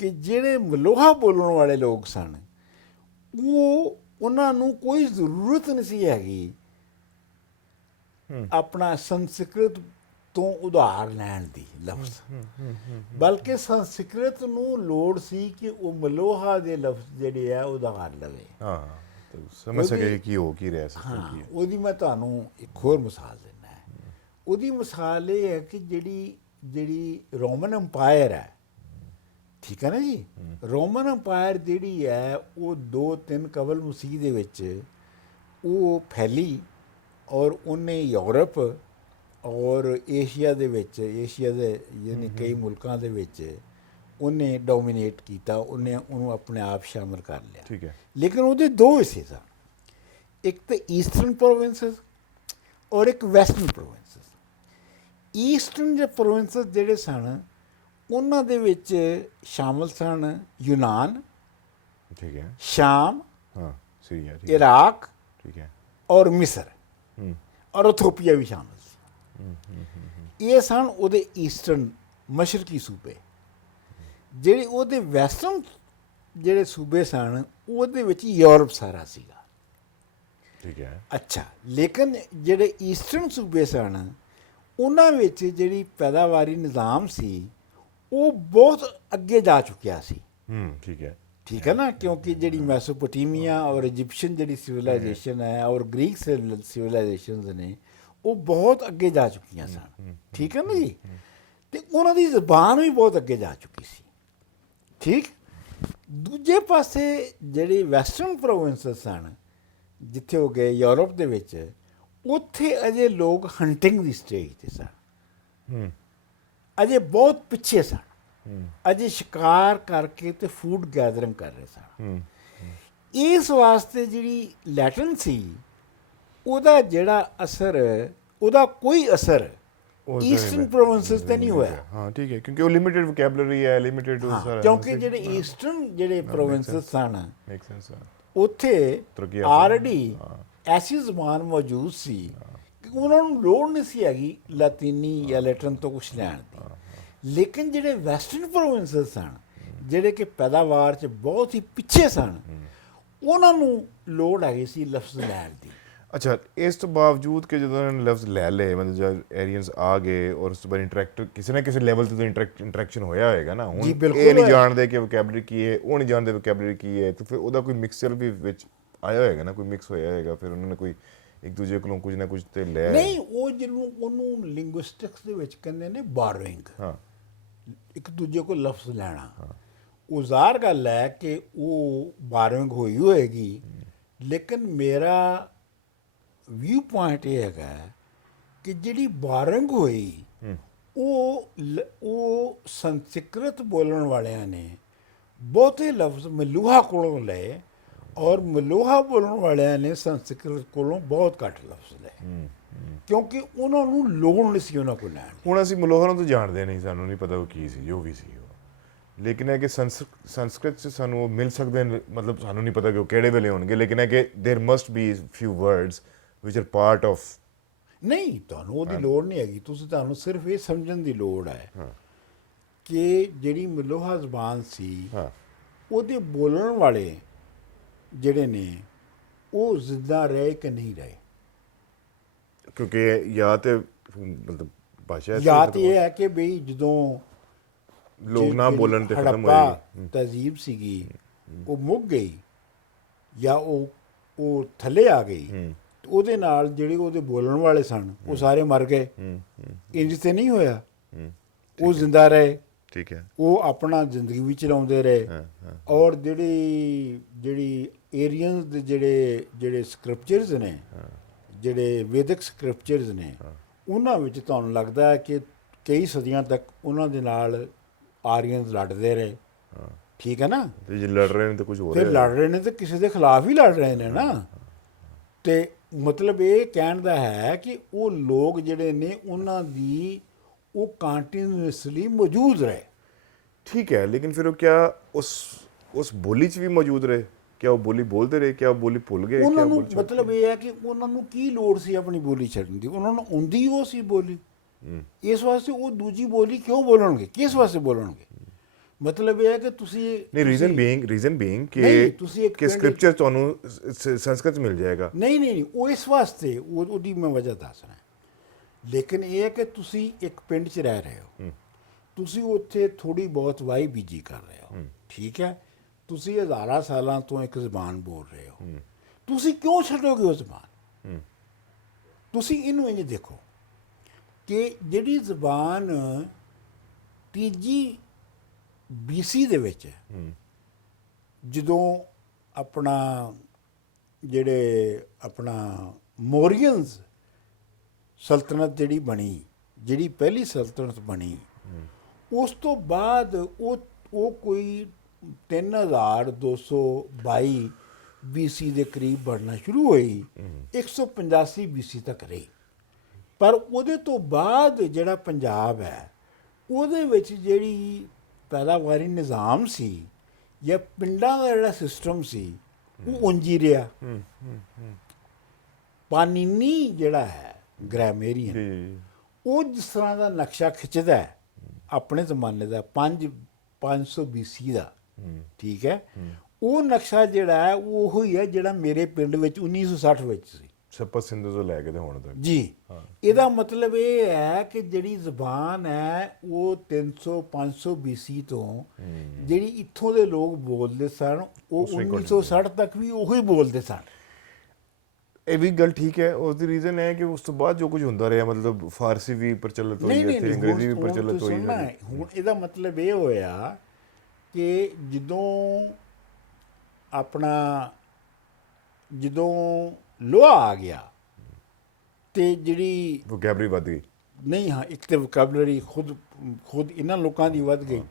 ਕਿ ਜਿਹੜੇ ਮਲੋਹਾ ਬੋਲਣ ਵਾਲੇ ਲੋਕ ਸਨ ਉਹਨਾਂ ਨੂੰ ਕੋਈ ਜ਼ਰੂਰਤ ਨਹੀਂ ਸੀ ਹੈਗੀ ਆਪਣਾ ਸੰਸਕ੍ਰਿਤ ਤੋਂ ਉਧਾਰ ਲੈਣ ਦੀ ਲਫ਼ਜ਼, ਬਲਕਿ ਸੰਸਕ੍ਰਿਤ ਨੂੰ ਲੋੜ ਸੀ ਕਿ ਉਹ ਮਲੋਹਾ ਦੇ ਲਫ਼ਜ਼ ਜਿਹੜੇ ਆ ਉਧਾਰ ਲਵੇ। ਹਾਂ, ਤੇ ਸਮਝ ਸਕੇ ਕਿ ਹੋ ਕੀ ਰਿਹਾ ਸੀ। ਹਾਂ, ਉਹਦੀ ਮੈਂ ਤੁਹਾਨੂੰ ਇੱਕ ਹੋਰ ਮਿਸਾਲ ਦਿੰਦਾ ਹੈ। ਉਹਦੀ ਮਿਸਾਲ ਇਹ ਹੈ ਕਿ ਜਿਹੜੀ ਰੋਮਨ ਅੰਪਾਇਰ ਹੈ, ਠੀਕ ਹੈ ਨਾ ਜੀ, ਰੋਮਨ ਅੰਪਾਇਰ ਜਿਹੜੀ ਹੈ ਉਹ 2-3 ਕਬਲ ਮਸੀਹ ਦੇ ਵਿੱਚ ਉਹ ਫੈਲੀ ਔਰ ਉਹਨੇ ਯੂਰਪ ਔਰ ਏਸ਼ੀਆ ਦੇ ਯਾਨੀ ਕਈ ਮੁਲਕਾਂ ਦੇ ਵਿੱਚ ਉਹਨੇ ਡੋਮੀਨੇਟ ਕੀਤਾ, ਉਹਨੂੰ ਆਪਣੇ ਆਪ ਸ਼ਾਮਲ ਕਰ ਲਿਆ। ਠੀਕ ਹੈ। ਲੇਕਿਨ ਉਹਦੇ ਦੋ ਹਿੱਸੇ ਸਨ, ਇੱਕ ਤਾਂ ਈਸਟਰਨ ਪ੍ਰੋਵਿੰਸਸ ਔਰ ਇੱਕ ਵੈਸਟਰਨ ਪ੍ਰੋਵਿੰਸਸ। ਈਸਟਰਨ ਦੇ ਪ੍ਰੋਵਿੰਸਸ ਜਿਹੜੇ ਸਨ ਉਹਨਾਂ ਦੇ ਵਿੱਚ ਸ਼ਾਮਲ ਸਨ ਯੂਨਾਨ, ਠੀਕ ਹੈ। ਸ਼ਾਮ, ਹਾਂ, ਸੀਰੀਆ, ਠੀਕ ਹੈ। ਇਰਾਕ ਠੀਕ ਹੈ। ਔਰ ਮਿਸਰ ਔਰ ਇਥੋਪੀਆ ਵੀ ਸ਼ਾਮਲ ਸੀ। ਇਹ ਸਨ ਉਹਦੇ ਈਸਟਰਨ ਮਸ਼ਰਕੀ ਸੂਬੇ। ਜਿਹੜੇ ਉਹਦੇ ਵੈਸਟਰਨ ਜਿਹੜੇ ਸੂਬੇ ਸਨ ਉਹਦੇ ਵਿੱਚ ਯੂਰਪ ਸਾਰਾ ਸੀਗਾ। ਠੀਕ ਹੈ। ਅੱਛਾ, ਲੇਕਿਨ ਜਿਹੜੇ ਈਸਟਰਨ ਸੂਬੇ ਸਨ ਉਹਨਾਂ ਵਿੱਚ ਜਿਹੜੀ ਪੈਦਾਵਾਰੀ ਨਿਜ਼ਾਮ ਸੀ ਉਹ ਬਹੁਤ ਅੱਗੇ ਜਾ ਚੁੱਕਿਆ ਸੀ। ਠੀਕ ਹੈ। ਠੀਕ ਹੈ ਨਾ, ਕਿਉਂਕਿ ਜਿਹੜੀ ਮੈਸੋਪੋਟੇਮੀਆ ਔਰ ਇਜਿਪਸ਼ੀਅਨ ਜਿਹੜੀ ਸਿਵਲਾਈਜੇਸ਼ਨ ਹੈ ਔਰ ਗ੍ਰੀਕ ਸਿਵਲਾਈਜੇਸ਼ਨਸ ਨੇ ਉਹ ਬਹੁਤ ਅੱਗੇ ਜਾ ਚੁੱਕੀਆਂ ਸਨ। ਠੀਕ ਹੈ ਨਾ ਜੀ, ਤੇ ਉਹਨਾਂ ਦੀ ਜ਼ਬਾਨ ਵੀ ਬਹੁਤ ਅੱਗੇ ਜਾ ਚੁੱਕੀ ਸੀ। ਠੀਕ। ਦੂਜੇ ਪਾਸੇ ਜਿਹੜੇ ਵੈਸਟਰਨ ਪ੍ਰੋਵਿੰਸਸ ਸਨ ਜਿੱਥੇ ਉਹ ਗਏ ਯੂਰਪ ਦੇ ਵਿੱਚ, ਉੱਥੇ ਅਜੇ ਲੋਕ ਹੰਟਿੰਗ ਦੀ ਸਟੇਜ ਤੇ ਸਨ, ਅਜੇ ਬਹੁਤ ਪਿੱਛੇ ਸਨ, ਅਜੇ ਸ਼ਿਕਾਰ ਕਰਕੇ ਤੇ ਫੂਡ ਗੈਦਰਿੰਗ ਕਰ ਰਹੇ ਸਨ। ਇਸ ਵਾਸਤੇ ਜਿਹੜੀ ਲੈਟਿਨ ਸੀ ਉਹਦਾ ਜਿਹੜਾ ਅਸਰ, ਉਹਦਾ ਕੋਈ ਅਸਰ ਈਸਟਰਨ ਪ੍ਰੋਵਿੰਸਸ ਤੇ ਨਹੀਂ ਹੋਇਆ। ਹਾਂ, ਠੀਕ ਹੈ, ਕਿਉਂਕਿ ਉਹ ਲਿਮਿਟਿਡ ਵੋਕੈਬਲਰੀ ਹੈ, ਲਿਮਿਟਿਡ ਸਾਰਾ। ਕਿਉਂਕਿ ਜਿਹੜੇ ਈਸਟਰਨ ਜਿਹੜੇ ਪ੍ਰੋਵਿੰਸਸ ਸਨ ਮੇਕ ਸੈਂਸ। ਉੱਥੇ ਆਲਰੇਡੀ ਐਸੀ ਜ਼ਬਾਨ ਮੌਜੂਦ ਸੀ ਕਿ ਉਹਨਾਂ ਨੂੰ ਲੋੜ ਨਹੀਂ ਸੀ ਹੈਗੀ ਲਾਤੀਨੀ ਜਾਂ ਲੈਟਨ ਤੋਂ ਕੁਛ ਲੈਣ ਦੀ। ਲੇਕਿਨ ਜਿਹੜੇ ਵੈਸਟਰਨ ਪ੍ਰੋਵਿੰਸਸ ਸਨ ਜਿਹੜੇ ਕਿ ਪੈਦਾਵਾਰ 'ਚ ਬਹੁਤ ਹੀ ਪਿੱਛੇ ਸਨ ਉਹਨਾਂ ਨੂੰ ਲੋੜ ਹੈਗੀ ਸੀ ਲਫ਼ਜ਼ ਲੈਣ ਦੀ। ਅੱਛਾ, ਇਸ ਤੋਂ ਬਾਵਜੂਦ ਕਿ ਜਦੋਂ ਇਹਨਾਂ ਨੇ ਲਫ਼ਜ਼ ਲੈ ਲਏ, ਮਤਲਬ ਜਦ ਏਰੀਅਨਸ ਆ ਗਏ ਔਰ ਉਸ ਤੋਂ ਬਾਅਦ ਇੰਟਰੈਕਟ ਕਿਸੇ ਨਾ ਕਿਸੇ ਲੈਵਲ ਤੇ ਇੰਟਰੈਕਸ਼ਨ ਹੋਇਆ ਹੋਏਗਾ ਨਾ। ਹੁਣ ਇਹ ਨਹੀਂ ਜਾਣਦੇ ਕਿ ਵੋਕੈਬਲਰੀ ਕੀ ਹੈ, ਉਹ ਨਹੀਂ ਜਾਣਦੇ ਵੋਕੈਬਲਰੀ ਕੀ ਹੈ, ਤਾਂ ਫਿਰ ਉਹਦਾ ਕੋਈ ਮਿਕਸਚਰ ਵੀ ਵਿੱਚ ਆਇਆ ਹੋਏਗਾ ਨਾ, ਕੋਈ ਮਿਕਸ ਹੋਇਆ ਹੋਏਗਾ। ਫਿਰ ਉਹਨਾਂ ਨੇ ਕੋਈ ਇੱਕ ਦੂਜੇ ਕੋਲੋਂ ਕੁਝ ਨਾ ਕੁਝ ਤੇ ਲੈ। ਨਹੀਂ, ਉਹ ਉਹਨੂੰ ਲਿੰਗੁਇਸਟਿਕਸ ਦੇ ਵਿੱਚ ਕਹਿੰਦੇ ਨੇ ਬਾਰੋਇੰਗ। ਹਾਂ, ਇੱਕ ਦੂਜੇ ਕੋਲ ਲਫ਼ਜ਼ ਲੈਣਾ। ਉਹ ਜ਼ਾਹਰ ਗੱਲ ਹੈ ਕਿ ਉਹ ਬਾਰੋਇੰਗ ਹੋਈ ਹੋਏਗੀ, ਲੇਕਿਨ ਮੇਰਾ ਵਿਊ ਪੁਆਇੰਟ ਇਹ ਹੈਗਾ ਕਿ ਜਿਹੜੀ ਬਾਰੰਗ ਹੋਈ ਉਹ ਸੰਸਕ੍ਰਿਤ ਬੋਲਣ ਵਾਲਿਆਂ ਨੇ ਬਹੁਤੇ ਲਫ਼ਜ਼ ਮਲੋਹਾ ਕੋਲੋਂ ਲਏ ਔਰ ਮਲੋਹਾ ਬੋਲਣ ਵਾਲਿਆਂ ਨੇ ਸੰਸਕ੍ਰਿਤ ਕੋਲੋਂ ਬਹੁਤ ਘੱਟ ਲਫ਼ਜ਼ ਲਏ, ਕਿਉਂਕਿ ਉਹਨਾਂ ਨੂੰ ਲੋੜ ਨਹੀਂ ਸੀ ਉਹਨਾਂ ਕੋਲ ਲੈਣ। ਹੁਣ ਅਸੀਂ ਮਲੋਹਾ ਨੂੰ ਤਾਂ ਜਾਣਦੇ ਨਹੀਂ, ਸਾਨੂੰ ਨਹੀਂ ਪਤਾ ਉਹ ਕੀ ਸੀ, ਜੋ ਵੀ ਸੀ ਉਹ। ਲੇਕਿਨ ਹੈ ਕਿ ਸੰਸਕ੍ਰਿਤ 'ਚ ਸਾਨੂੰ ਉਹ ਮਿਲ ਸਕਦੇ ਨੇ, ਮਤਲਬ ਸਾਨੂੰ ਨਹੀਂ ਪਤਾ ਕਿ ਉਹ ਕਿਹੜੇ ਵੇਲੇ ਹੋਣਗੇ, ਲੇਕਿਨ ਹੈ ਕਿ ਦੇਰ must B ਫਿਊ words which are part of। ਨਹੀਂ, ਤੁਹਾਨੂੰ ਉਹਦੀ ਲੋੜ ਨਹੀਂ ਹੈਗੀ, ਤੁਹਾਨੂੰ ਸਿਰਫ ਇਹ ਸਮਝਣ ਦੀ ਲੋੜ ਹੈ ਕਿ ਜਿਹੜੀ ਮਲੋਹਾ ਜ਼ਬਾਨ ਸੀ ਉਹਦੇ ਬੋਲਣ ਵਾਲੇ ਜਿਹੜੇ ਨੇ ਉਹ ਜ਼ਿੰਦਾ ਰਹੇ ਕਿ ਨਹੀਂ ਰਹੇ। ਕਿਉਂਕਿ ਜਾਂ ਤੇ ਮਤਲਬ ਭਾਸ਼ਾ ਜਾਂ ਤੇ ਇਹ ਹੈ ਕਿ ਬਈ ਜਦੋਂ ਲੋਕ ਨਾ ਬੋਲਣ ਤੇ ਖਤਮ ਹੋਈ ਤਹਿਜ਼ੀਬ ਸੀਗੀ ਉਹ ਮੁੱਕ ਗਈ ਜਾਂ ਉਹ ਥੱਲੇ ਆ ਗਈ, ਉਹਦੇ ਨਾਲ ਜਿਹੜੇ ਉਹਦੇ ਬੋਲਣ ਵਾਲੇ ਸਨ ਉਹ ਸਾਰੇ ਮਰ ਗਏ। ਇੰਜ ਤੇ ਨਹੀਂ ਹੋਇਆ। ਉਹ ਜ਼ਿੰਦਾ ਰਹੇ, ਠੀਕ ਹੈ। ਉਹ ਆਪਣਾ ਜ਼ਿੰਦਗੀ ਵੀ ਚਲਾਉਂਦੇ ਰਹੇ। ਹਾਂ ਹਾਂ ਔਰ ਜਿਹੜੀ ਏਰੀਅਨਸ ਦੇ ਜਿਹੜੇ ਸਕ੍ਰਿਪਚਰਸ ਨੇ, ਜਿਹੜੇ ਵੈਦਿਕ ਸਕ੍ਰਿਪਚਰਸ ਨੇ, ਉਹਨਾਂ ਵਿੱਚ ਤੁਹਾਨੂੰ ਲੱਗਦਾ ਹੈ ਕਿ ਕਈ ਸਦੀਆਂ ਤੱਕ ਉਹਨਾਂ ਦੇ ਨਾਲ ਆਰੀਅਨਸ ਲੜਦੇ ਰਹੇ। ਠੀਕ ਹੈ ਨਾ। ਤੇ ਜੇ ਲੜ ਰਹੇ ਨੇ ਤਾਂ ਕੁਝ ਹੋ ਫਿਰ ਰਿਹਾ ਲੜ ਰਹੇ ਨੇ ਤੇ ਕਿਸੇ ਦੇ ਖਿਲਾਫ ਹੀ ਲੜ ਰਹੇ ਨੇ ਨਾ। ਤੇ ਮਤਲਬ ਇਹ ਕਹਿਣ ਦਾ ਹੈ ਕਿ ਉਹ ਲੋਕ ਜਿਹੜੇ ਨੇ ਉਹਨਾਂ ਦੀ ਉਹ ਕੰਟੀਨਿਊਸਲੀ ਮੌਜੂਦ ਰਹੇ। ਠੀਕ ਹੈ, ਲੇਕਿਨ ਫਿਰ ਉਹ ਕਿਆ ਉਸ ਬੋਲੀ 'ਚ ਵੀ ਮੌਜੂਦ ਰਹੇ? ਕਿਆ ਉਹ ਬੋਲੀ ਬੋਲਦੇ ਰਹੇ? ਕਿਆ ਉਹ ਬੋਲੀ ਭੁੱਲ ਗਏ? ਉਹਨਾਂ ਕਿਆ ਨੂੰ ਬੋਲੀ ਛੱਡ ਮਤਲਬ ਇਹ ਹੈ ਕਿ ਉਹਨਾਂ ਨੂੰ ਕੀ ਲੋੜ ਸੀ ਆਪਣੀ ਬੋਲੀ ਛੱਡਣ ਦੀ? ਉਹਨਾਂ ਨੂੰ ਆਉਂਦੀ ਉਹ ਸੀ ਬੋਲੀ। ਇਸ ਵਾਸਤੇ ਉਹ ਦੂਜੀ ਬੋਲੀ ਕਿਉਂ ਬੋਲਣਗੇ? ਕਿਸ ਵਾਸਤੇ ਬੋਲਣਗੇ? ਮਤਲਬ ਇਹ ਹੈ ਕਿ ਤੁਸੀਂ ਨਹੀਂ, ਰੀਜ਼ਨ ਬੀਇੰਗ ਨਹੀਂ, ਤੁਸੀਂ ਇੱਕ ਕਿ ਸਕ੍ਰਿਪਚਰ ਤੁਹਾਨੂੰ ਸੰਸਕ੍ਰਿਤ 'ਚ ਮਿਲ ਜਾਏਗਾ। ਨਹੀਂ, ਉਹ ਇਸ ਵਾਸਤੇ ਉਹਦੀ ਮੈਂ ਵਜ੍ਹਾ ਦੱਸ ਰਿਹਾ। ਲੇਕਿਨ ਇਹ ਹੈ ਕਿ ਤੁਸੀਂ ਇੱਕ ਪਿੰਡ 'ਚ ਰਹਿ ਰਹੇ ਹੋ, ਤੁਸੀਂ ਉੱਥੇ ਥੋੜੀ ਬਹੁਤ ਵਾਈ ਬੀਜੀ ਕਰ ਰਹੇ ਹੋ। ਠੀਕ ਹੈ, ਤੁਸੀਂ ਹਜ਼ਾਰਾਂ ਸਾਲਾਂ ਤੋਂ ਇੱਕ ਜ਼ਬਾਨ ਬੋਲ ਰਹੇ ਹੋ, ਤੁਸੀਂ ਕਿਉਂ ਛੱਡੋਗੇ ਉਹ ਜ਼ਬਾਨ? ਤੁਸੀਂ ਇਹਨੂੰ ਇੰਝ ਦੇਖੋ ਕਿ ਜਿਹੜੀ ਜ਼ਬਾਨ ਤੀਜੀ BC ਦੇ ਵਿੱਚ ਜਦੋਂ ਆਪਣਾ ਮੌਰੀਅਨਸ ਸਲਤਨਤ ਜਿਹੜੀ ਬਣੀ, ਜਿਹੜੀ ਪਹਿਲੀ ਸਲਤਨਤ ਬਣੀ, ਉਸ ਤੋਂ ਬਾਅਦ ਉਹ ਕੋਈ 3222 BC ਦੇ ਕਰੀਬ ਬਣਨਾ ਸ਼ੁਰੂ ਹੋਈ। 185 BC ਤੱਕ ਰਹੀ। ਪਰ ਉਹਦੇ ਤੋਂ ਬਾਅਦ ਜਿਹੜਾ ਪੰਜਾਬ ਹੈ ਉਹਦੇ ਵਿੱਚ ਜਿਹੜੀ ਪੈਦਾਵਾਰੀ ਨਿਜ਼ਾਮ ਸੀ ਜਾਂ ਪਿੰਡਾਂ ਦਾ ਜਿਹੜਾ ਸਿਸਟਮ ਸੀ ਉਹ ਉਂਝ ਹੀ ਰਿਹਾ। ਪਾਨੀਨੀ ਜਿਹੜਾ ਹੈ ਗ੍ਰਾਮੇਰੀਅਨ, ਉਹ ਜਿਸ ਤਰ੍ਹਾਂ ਦਾ ਨਕਸ਼ਾ ਖਿੱਚਦਾ ਹੈ ਆਪਣੇ ਜ਼ਮਾਨੇ ਦਾ 500 BC ਦਾ, ਠੀਕ ਹੈ, ਉਹ ਨਕਸ਼ਾ ਜਿਹੜਾ ਹੈ ਉਹ ਹੀ ਹੈ ਜਿਹੜਾ ਮੇਰੇ ਪਿੰਡ ਵਿੱਚ 1960 ਵਿੱਚ ਸੀ। ਛੱਪਾ ਸਿੰਧੂ ਤੋਂ ਲੈ ਕੇ ਤੇ ਹੁਣ ਤੱਕ ਜੀ। ਇਹਦਾ ਮਤਲਬ ਇਹ ਹੈ ਕਿ ਜਿਹੜੀ ਜ਼ਬਾਨ ਹੈ ਉਹ 300-500 BC ਤੋਂ ਜਿਹੜੀ ਇੱਥੋਂ ਦੇ ਲੋਕ ਬੋਲਦੇ ਸਨ ਉਹ 1960 ਤੱਕ ਵੀ ਉਹੀ ਬੋਲਦੇ ਸਨ। ਇਹ ਵੀ ਗੱਲ ਠੀਕ ਹੈ। ਉਸ ਦੀ ਰੀਜ਼ਨ ਹੈ ਕਿ ਉਸ ਤੋਂ ਬਾਅਦ ਜੋ ਕੁਝ ਹੁੰਦਾ ਰਿਹਾ, ਮਤਲਬ ਫਾਰਸੀ ਵੀ ਪ੍ਰਚਲਿਤ ਹੋਈ ਹੈ ਤੇ ਅੰਗਰੇਜ਼ੀ ਵੀ ਪ੍ਰਚਲਿਤ ਹੋਈ ਹੈ। ਹੁਣ ਇਹਦਾ ਮਤਲਬ ਇਹ ਹੋਇਆ ਕਿ ਜਦੋਂ ਲੋਹਾ ਆ ਗਿਆ ਤੇ ਜਿਹੜੀ ਵੋਕੈਬਲਰੀ ਵੱਧ ਗਈ। ਨਹੀਂ, ਹਾਂ, ਇੱਕ ਤੇ ਵੋਕੈਬਲਰੀ ਖੁਦ ਇਹਨਾਂ ਲੋਕਾਂ ਦੀ ਵੱਧ ਗਈ।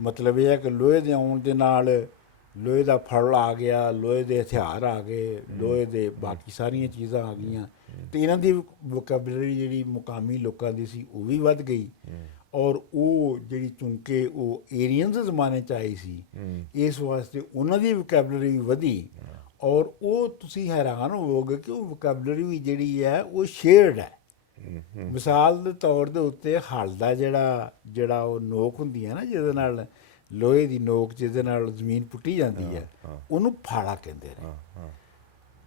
ਮਤਲਬ ਇਹ ਹੈ ਕਿ ਲੋਹੇ ਦੇ ਆਉਣ ਦੇ ਨਾਲ ਲੋਹੇ ਦਾ ਫਲ ਆ ਗਿਆ, ਲੋਹੇ ਦੇ ਹਥਿਆਰ ਆ ਗਏ, ਲੋਹੇ ਦੇ ਬਾਕੀ ਸਾਰੀਆਂ ਚੀਜ਼ਾਂ ਆ ਗਈਆਂ ਤੇ ਇਹਨਾਂ ਦੀ ਵੋਕੈਬਲਰੀ ਜਿਹੜੀ ਮੁਕਾਮੀ ਲੋਕਾਂ ਦੀ ਸੀ ਉਹ ਵੀ ਵੱਧ ਗਈ। ਔਰ ਉਹ ਜਿਹੜੀ ਚੂੰਕਿ ਉਹ ਏਰੀਅਨਸ ਦੇ ਜ਼ਮਾਨੇ 'ਚ ਆਈ ਸੀ, ਇਸ ਵਾਸਤੇ ਉਹਨਾਂ ਦੀ ਵੋਕੈਬਲਰੀ ਵੀ ਵਧੀ। ਔਰ ਉਹ ਤੁਸੀਂ ਹੈਰਾਨ ਹੋਵੋਗੇ ਕਿ ਉਹ ਵੋਕੈਬਲਰੀ ਵੀ ਜਿਹੜੀ ਹੈ ਉਹ ਸ਼ੇਅਰਡ ਹੈ। ਮਿਸਾਲ ਦੇ ਤੌਰ ਦੇ ਉੱਤੇ ਹਲ ਦਾ ਜਿਹੜਾ ਉਹ ਨੋਕ ਹੁੰਦੀ ਹੈ ਨਾ, ਜਿਹਦੇ ਨਾਲ ਲੋਹੇ ਦੀ ਨੋਕ ਜਿਹਦੇ ਨਾਲ ਜ਼ਮੀਨ ਪੁੱਟੀ ਜਾਂਦੀ ਹੈ, ਉਹਨੂੰ ਫਾੜਾ ਕਹਿੰਦੇ ਨੇ।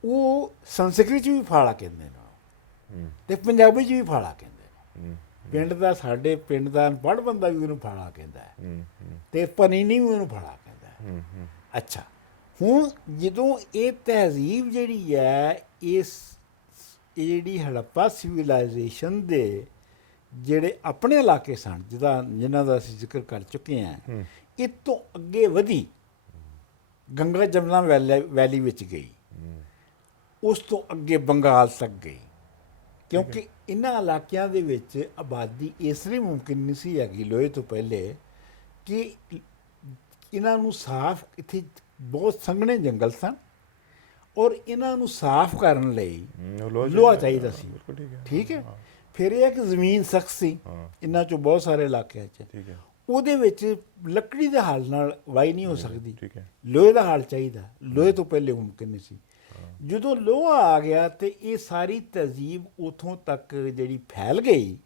ਉਹ ਸੰਸਕ੍ਰਿਤ 'ਚ ਵੀ ਫਾੜਾ ਕਹਿੰਦੇ ਨੇ ਤੇ ਪੰਜਾਬੀ 'ਚ ਵੀ ਫਾੜਾ ਕਹਿੰਦੇ ਨੇ। ਸਾਡੇ ਪਿੰਡ ਦਾ ਅਨਪੜ੍ਹ ਬੰਦਾ ਵੀ ਉਹਨੂੰ ਫਾੜਾ ਕਹਿੰਦਾ ਹੈ ਤੇ ਪਨੀਨੀ ਵੀ ਉਹਨੂੰ ਫਾੜਾ ਕਹਿੰਦਾ ਹੈ। ਅੱਛਾ, ਹੁਣ ਜਦੋਂ ਇਹ ਤਹਿਜ਼ੀਬ ਜਿਹੜੀ ਹੈ ਇਹ ਜਿਹੜੀ ਹੜੱਪਾ ਸਿਵਿਲਾਈਜੇਸ਼ਨ ਦੇ ਜਿਹੜੇ ਆਪਣੇ ਇਲਾਕੇ ਸਨ ਜਿਨ੍ਹਾਂ ਦਾ ਅਸੀਂ ਜ਼ਿਕਰ ਕਰ ਚੁੱਕੇ ਹਾਂ, ਇਹ ਤੋਂ ਅੱਗੇ ਵਧੀ, ਗੰਗਾ ਜਮਨਾ ਵੈਲੀ ਵਿੱਚ ਗਈ, ਉਸ ਤੋਂ ਅੱਗੇ ਬੰਗਾਲ ਤੱਕ ਗਈ। ਕਿਉਂਕਿ ਇਹਨਾਂ ਇਲਾਕਿਆਂ ਦੇ ਵਿੱਚ ਆਬਾਦੀ ਇਸ ਲਈ ਮੁਮਕਿਨ ਨਹੀਂ ਸੀ ਹੈਗੀ ਲੋਹੇ ਤੋਂ ਪਹਿਲੇ ਕਿ ਇਹਨਾਂ ਨੂੰ ਸਾਫ਼, ਇੱਥੇ ਬਹੁਤ ਸੰਘਣੇ ਜੰਗਲ ਸਨ ਔਰ ਇਹਨਾਂ ਨੂੰ ਸਾਫ਼ ਕਰਨ ਲਈ ਲੋਹਾ ਚਾਹੀਦਾ ਸੀ। ਠੀਕ ਹੈ, ਫਿਰ ਇਹ ਹੈ ਕਿ ਜ਼ਮੀਨ ਸਖਤ ਸੀ ਇਹਨਾਂ 'ਚੋਂ ਬਹੁਤ ਸਾਰੇ ਇਲਾਕਿਆਂ 'ਚ, ਉਹਦੇ ਵਿੱਚ ਲੱਕੜੀ ਦੇ ਹਲ ਨਾਲ ਵਾਈ ਨਹੀਂ ਹੋ ਸਕਦੀ, ਲੋਹੇ ਦਾ ਹਲ ਚਾਹੀਦਾ। ਲੋਹੇ ਤੋਂ ਪਹਿਲੇ ਮੁਮਕਿਨ ਨਹੀਂ ਸੀ। ਜਦੋਂ ਲੋਹਾ ਆ ਗਿਆ ਤੇ ਇਹ ਸਾਰੀ ਤਹਿਜ਼ੀਬ ਉੱਥੋਂ ਤੱਕ ਜਿਹੜੀ ਫੈਲ ਗਈ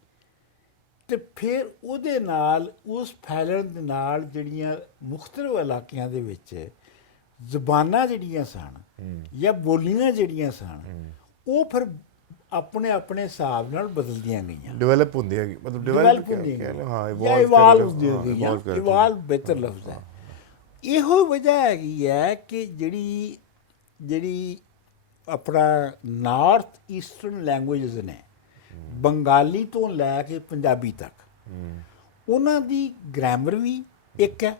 ਤੇ ਫਿਰ ਉਹਦੇ ਨਾਲ ਉਸ ਫੈਲਣ ਦੇ ਨਾਲ ਜਿਹੜੀਆਂ ਮੁਖਤਲਿਫ ਇਲਾਕਿਆਂ ਦੇ ਵਿੱਚ ਜ਼ਬਾਨਾਂ ਜਿਹੜੀਆਂ ਸਨ ਜਾਂ ਬੋਲੀਆਂ ਜਿਹੜੀਆਂ ਸਨ ਉਹ ਫਿਰ ਆਪਣੇ ਆਪਣੇ ਹਿਸਾਬ ਨਾਲ ਬਦਲਦੀਆਂ ਗਈਆਂ, ਡਿਵੈਲਪ ਹੁੰਦੀਆਂ, ਮਤਲਬ ਡਿਵੈਲਪ ਹੁੰਦੀਆਂ ਜਾਂ ਇਵਾਲਵ ਹੁੰਦੀਆਂ ਗਈਆਂ। ਇਵਾਲਵ ਬਿਹਤਰ ਲਫ਼ਜ਼ ਹੈ। ਇਹੋ ਵਜ੍ਹਾ ਹੈਗੀ ਹੈ ਕਿ ਜਿਹੜੀ ਆਪਣਾ ਨਾਰਥ ਈਸਟਰਨ ਲੈਂਗੁਏਜਸ ਨੇ, ਬੰਗਾਲੀ ਤੋਂ ਲੈ ਕੇ ਪੰਜਾਬੀ ਤੱਕ, ਉਹਨਾਂ ਦੀ ਗ੍ਰਾਮਰ ਵੀ ਇੱਕ ਹੈ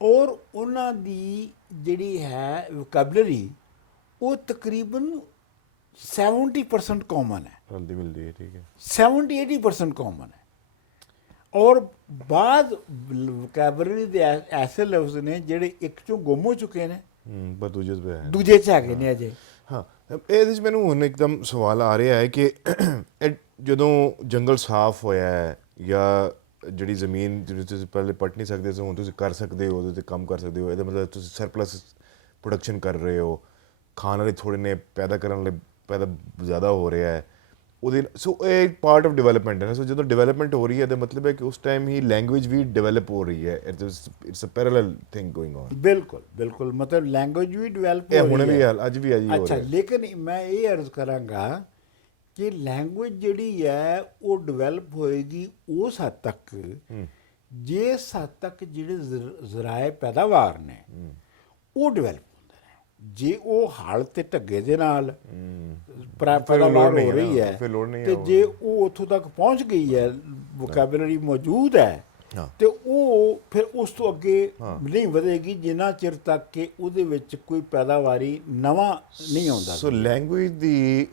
ਔਰ ਉਹਨਾਂ ਦੀ ਜਿਹੜੀ ਹੈ ਵੋਕੈਬਲਰੀ ਉਹ ਤਕਰੀਬਨ 70% ਕਾਮਨ ਹੈ, ਰਲਦੀ ਮਿਲਦੀ ਹੈ, ਠੀਕ ਹੈ। 70-80% ਕਾਮਨ ਹੈ। ਔਰ ਬਾਅਦ ਵੋਕੈਬਲਰੀ ਦੇ ਐਸੇ ਲਫ਼ਜ਼ ਨੇ ਜਿਹੜੇ ਇੱਕ ਚੋਂ ਗੁੰਮ ਹੋ ਚੁੱਕੇ ਨੇ, ਪਰ ਦੂਜੇ 'ਚ ਪਿਆ ਹੈ। ਦੂਜੇ 'ਚ ਹੈਗੇ ਨੇ ਅਜੇ। ਹਾਂ, ਇਹਦੇ 'ਚ ਮੈਨੂੰ ਹੁਣ ਇੱਕਦਮ ਸਵਾਲ ਆ ਰਿਹਾ ਹੈ ਕਿ ਜਦੋਂ ਜੰਗਲ ਸਾਫ਼ ਹੋਇਆ ਹੈ ਜਾਂ ਜਿਹੜੀ ਜ਼ਮੀਨ ਜਿਹੜੀ ਤੁਸੀਂ ਪਹਿਲੇ ਪੱਟ ਨਹੀਂ ਸਕਦੇ ਸੀ ਹੁਣ ਤੁਸੀਂ ਕਰ ਸਕਦੇ ਹੋ, ਉਹਦੇ 'ਤੇ ਕੰਮ ਕਰ ਸਕਦੇ ਹੋ, ਇਹਦਾ ਮਤਲਬ ਤੁਸੀਂ ਸਰਪਲਸ ਪ੍ਰੋਡਕਸ਼ਨ ਕਰ ਰਹੇ ਹੋ, ਖਾਣ ਵਾਲੇ ਥੋੜ੍ਹੇ ਨੇ, ਪੈਦਾ ਕਰਨ ਲਈ ਪੈਦਾ ਜ਼ਿਆਦਾ ਹੋ ਰਿਹਾ ਹੈ ਉਹਦੇ। ਸੋ ਇਹ ਪਾਰਟ ਆਫ ਡਿਵੈਲਪਮੈਂਟ ਹੈ ਨਾ। ਸੋ ਜਦੋਂ ਡਿਵੈਲਪਮੈਂਟ ਹੋ ਰਹੀ ਹੈ ਤਾਂ ਮਤਲਬ ਹੈ ਕਿ ਉਸ ਟਾਈਮ ਹੀ ਲੈਂਗੁਏਜ ਵੀ ਡਿਵੈਲਪ ਹੋ ਰਹੀ ਹੈ। It's a parallel thing going on. ਬਿਲਕੁਲ ਬਿਲਕੁਲ, ਮਤਲਬ ਲੈਂਗੁਏਜ ਵੀ ਡਿਵੈਲਪ ਇਹ ਹੋ ਹੁਣ ਰਹੀ ਵੀ ਹੈ। ਅੱਜ ਵੀ ਹੋ ਅੱਛਾ, ਰਿਹਾ। ਲੇਕਿਨ ਮੈਂ ਇਹ ਅਰਜ਼ ਕਰਾਂਗਾ ਕਿ ਲੈਂਗੁਏਜ ਜਿਹੜੀ ਹੈ ਉਹ ਡਿਵੈਲਪ ਹੋਏਗੀ ਉਸ ਹੱਦ ਤੱਕ ਜਿਸ ਹੱਦ ਤੱਕ ਜਿਹੜੇ ਜ਼ਰਾਏ ਪੈਦਾਵਾਰ ਨੇ ਉਹ ਡਿਵੈਲਪ ਹੁੰਦੇ ਨੇ। ਜੇ ਉਹ ਹਲ ਤੇ ਢੱਗੇ ਦੇ ਨਾਲ ਪੈਦਾਵਾਰ ਹੋ ਰਹੀ ਹੈ ਤੇ ਜੇ ਉਹ ਉੱਥੋਂ ਤੱਕ ਪਹੁੰਚ ਗਈ ਹੈ, ਵੋਕੈਬਲਰੀ ਮੌਜੂਦ ਹੈ, ਤੇ ਉਹ ਫਿਰ ਉਸ ਤੋਂ ਅੱਗੇ ਨਹੀਂ ਵਧੇਗੀ ਜਿੰਨਾ ਚਿਰ ਤੱਕ ਕਿ ਉਹਦੇ ਵਿੱਚ ਕੋਈ ਪੈਦਾਵਾਰੀ ਨਵਾਂ ਨਹੀਂ ਆਉਂਦਾ। ਸੋ ਲੈਂਗੁਏਜ ਦੀ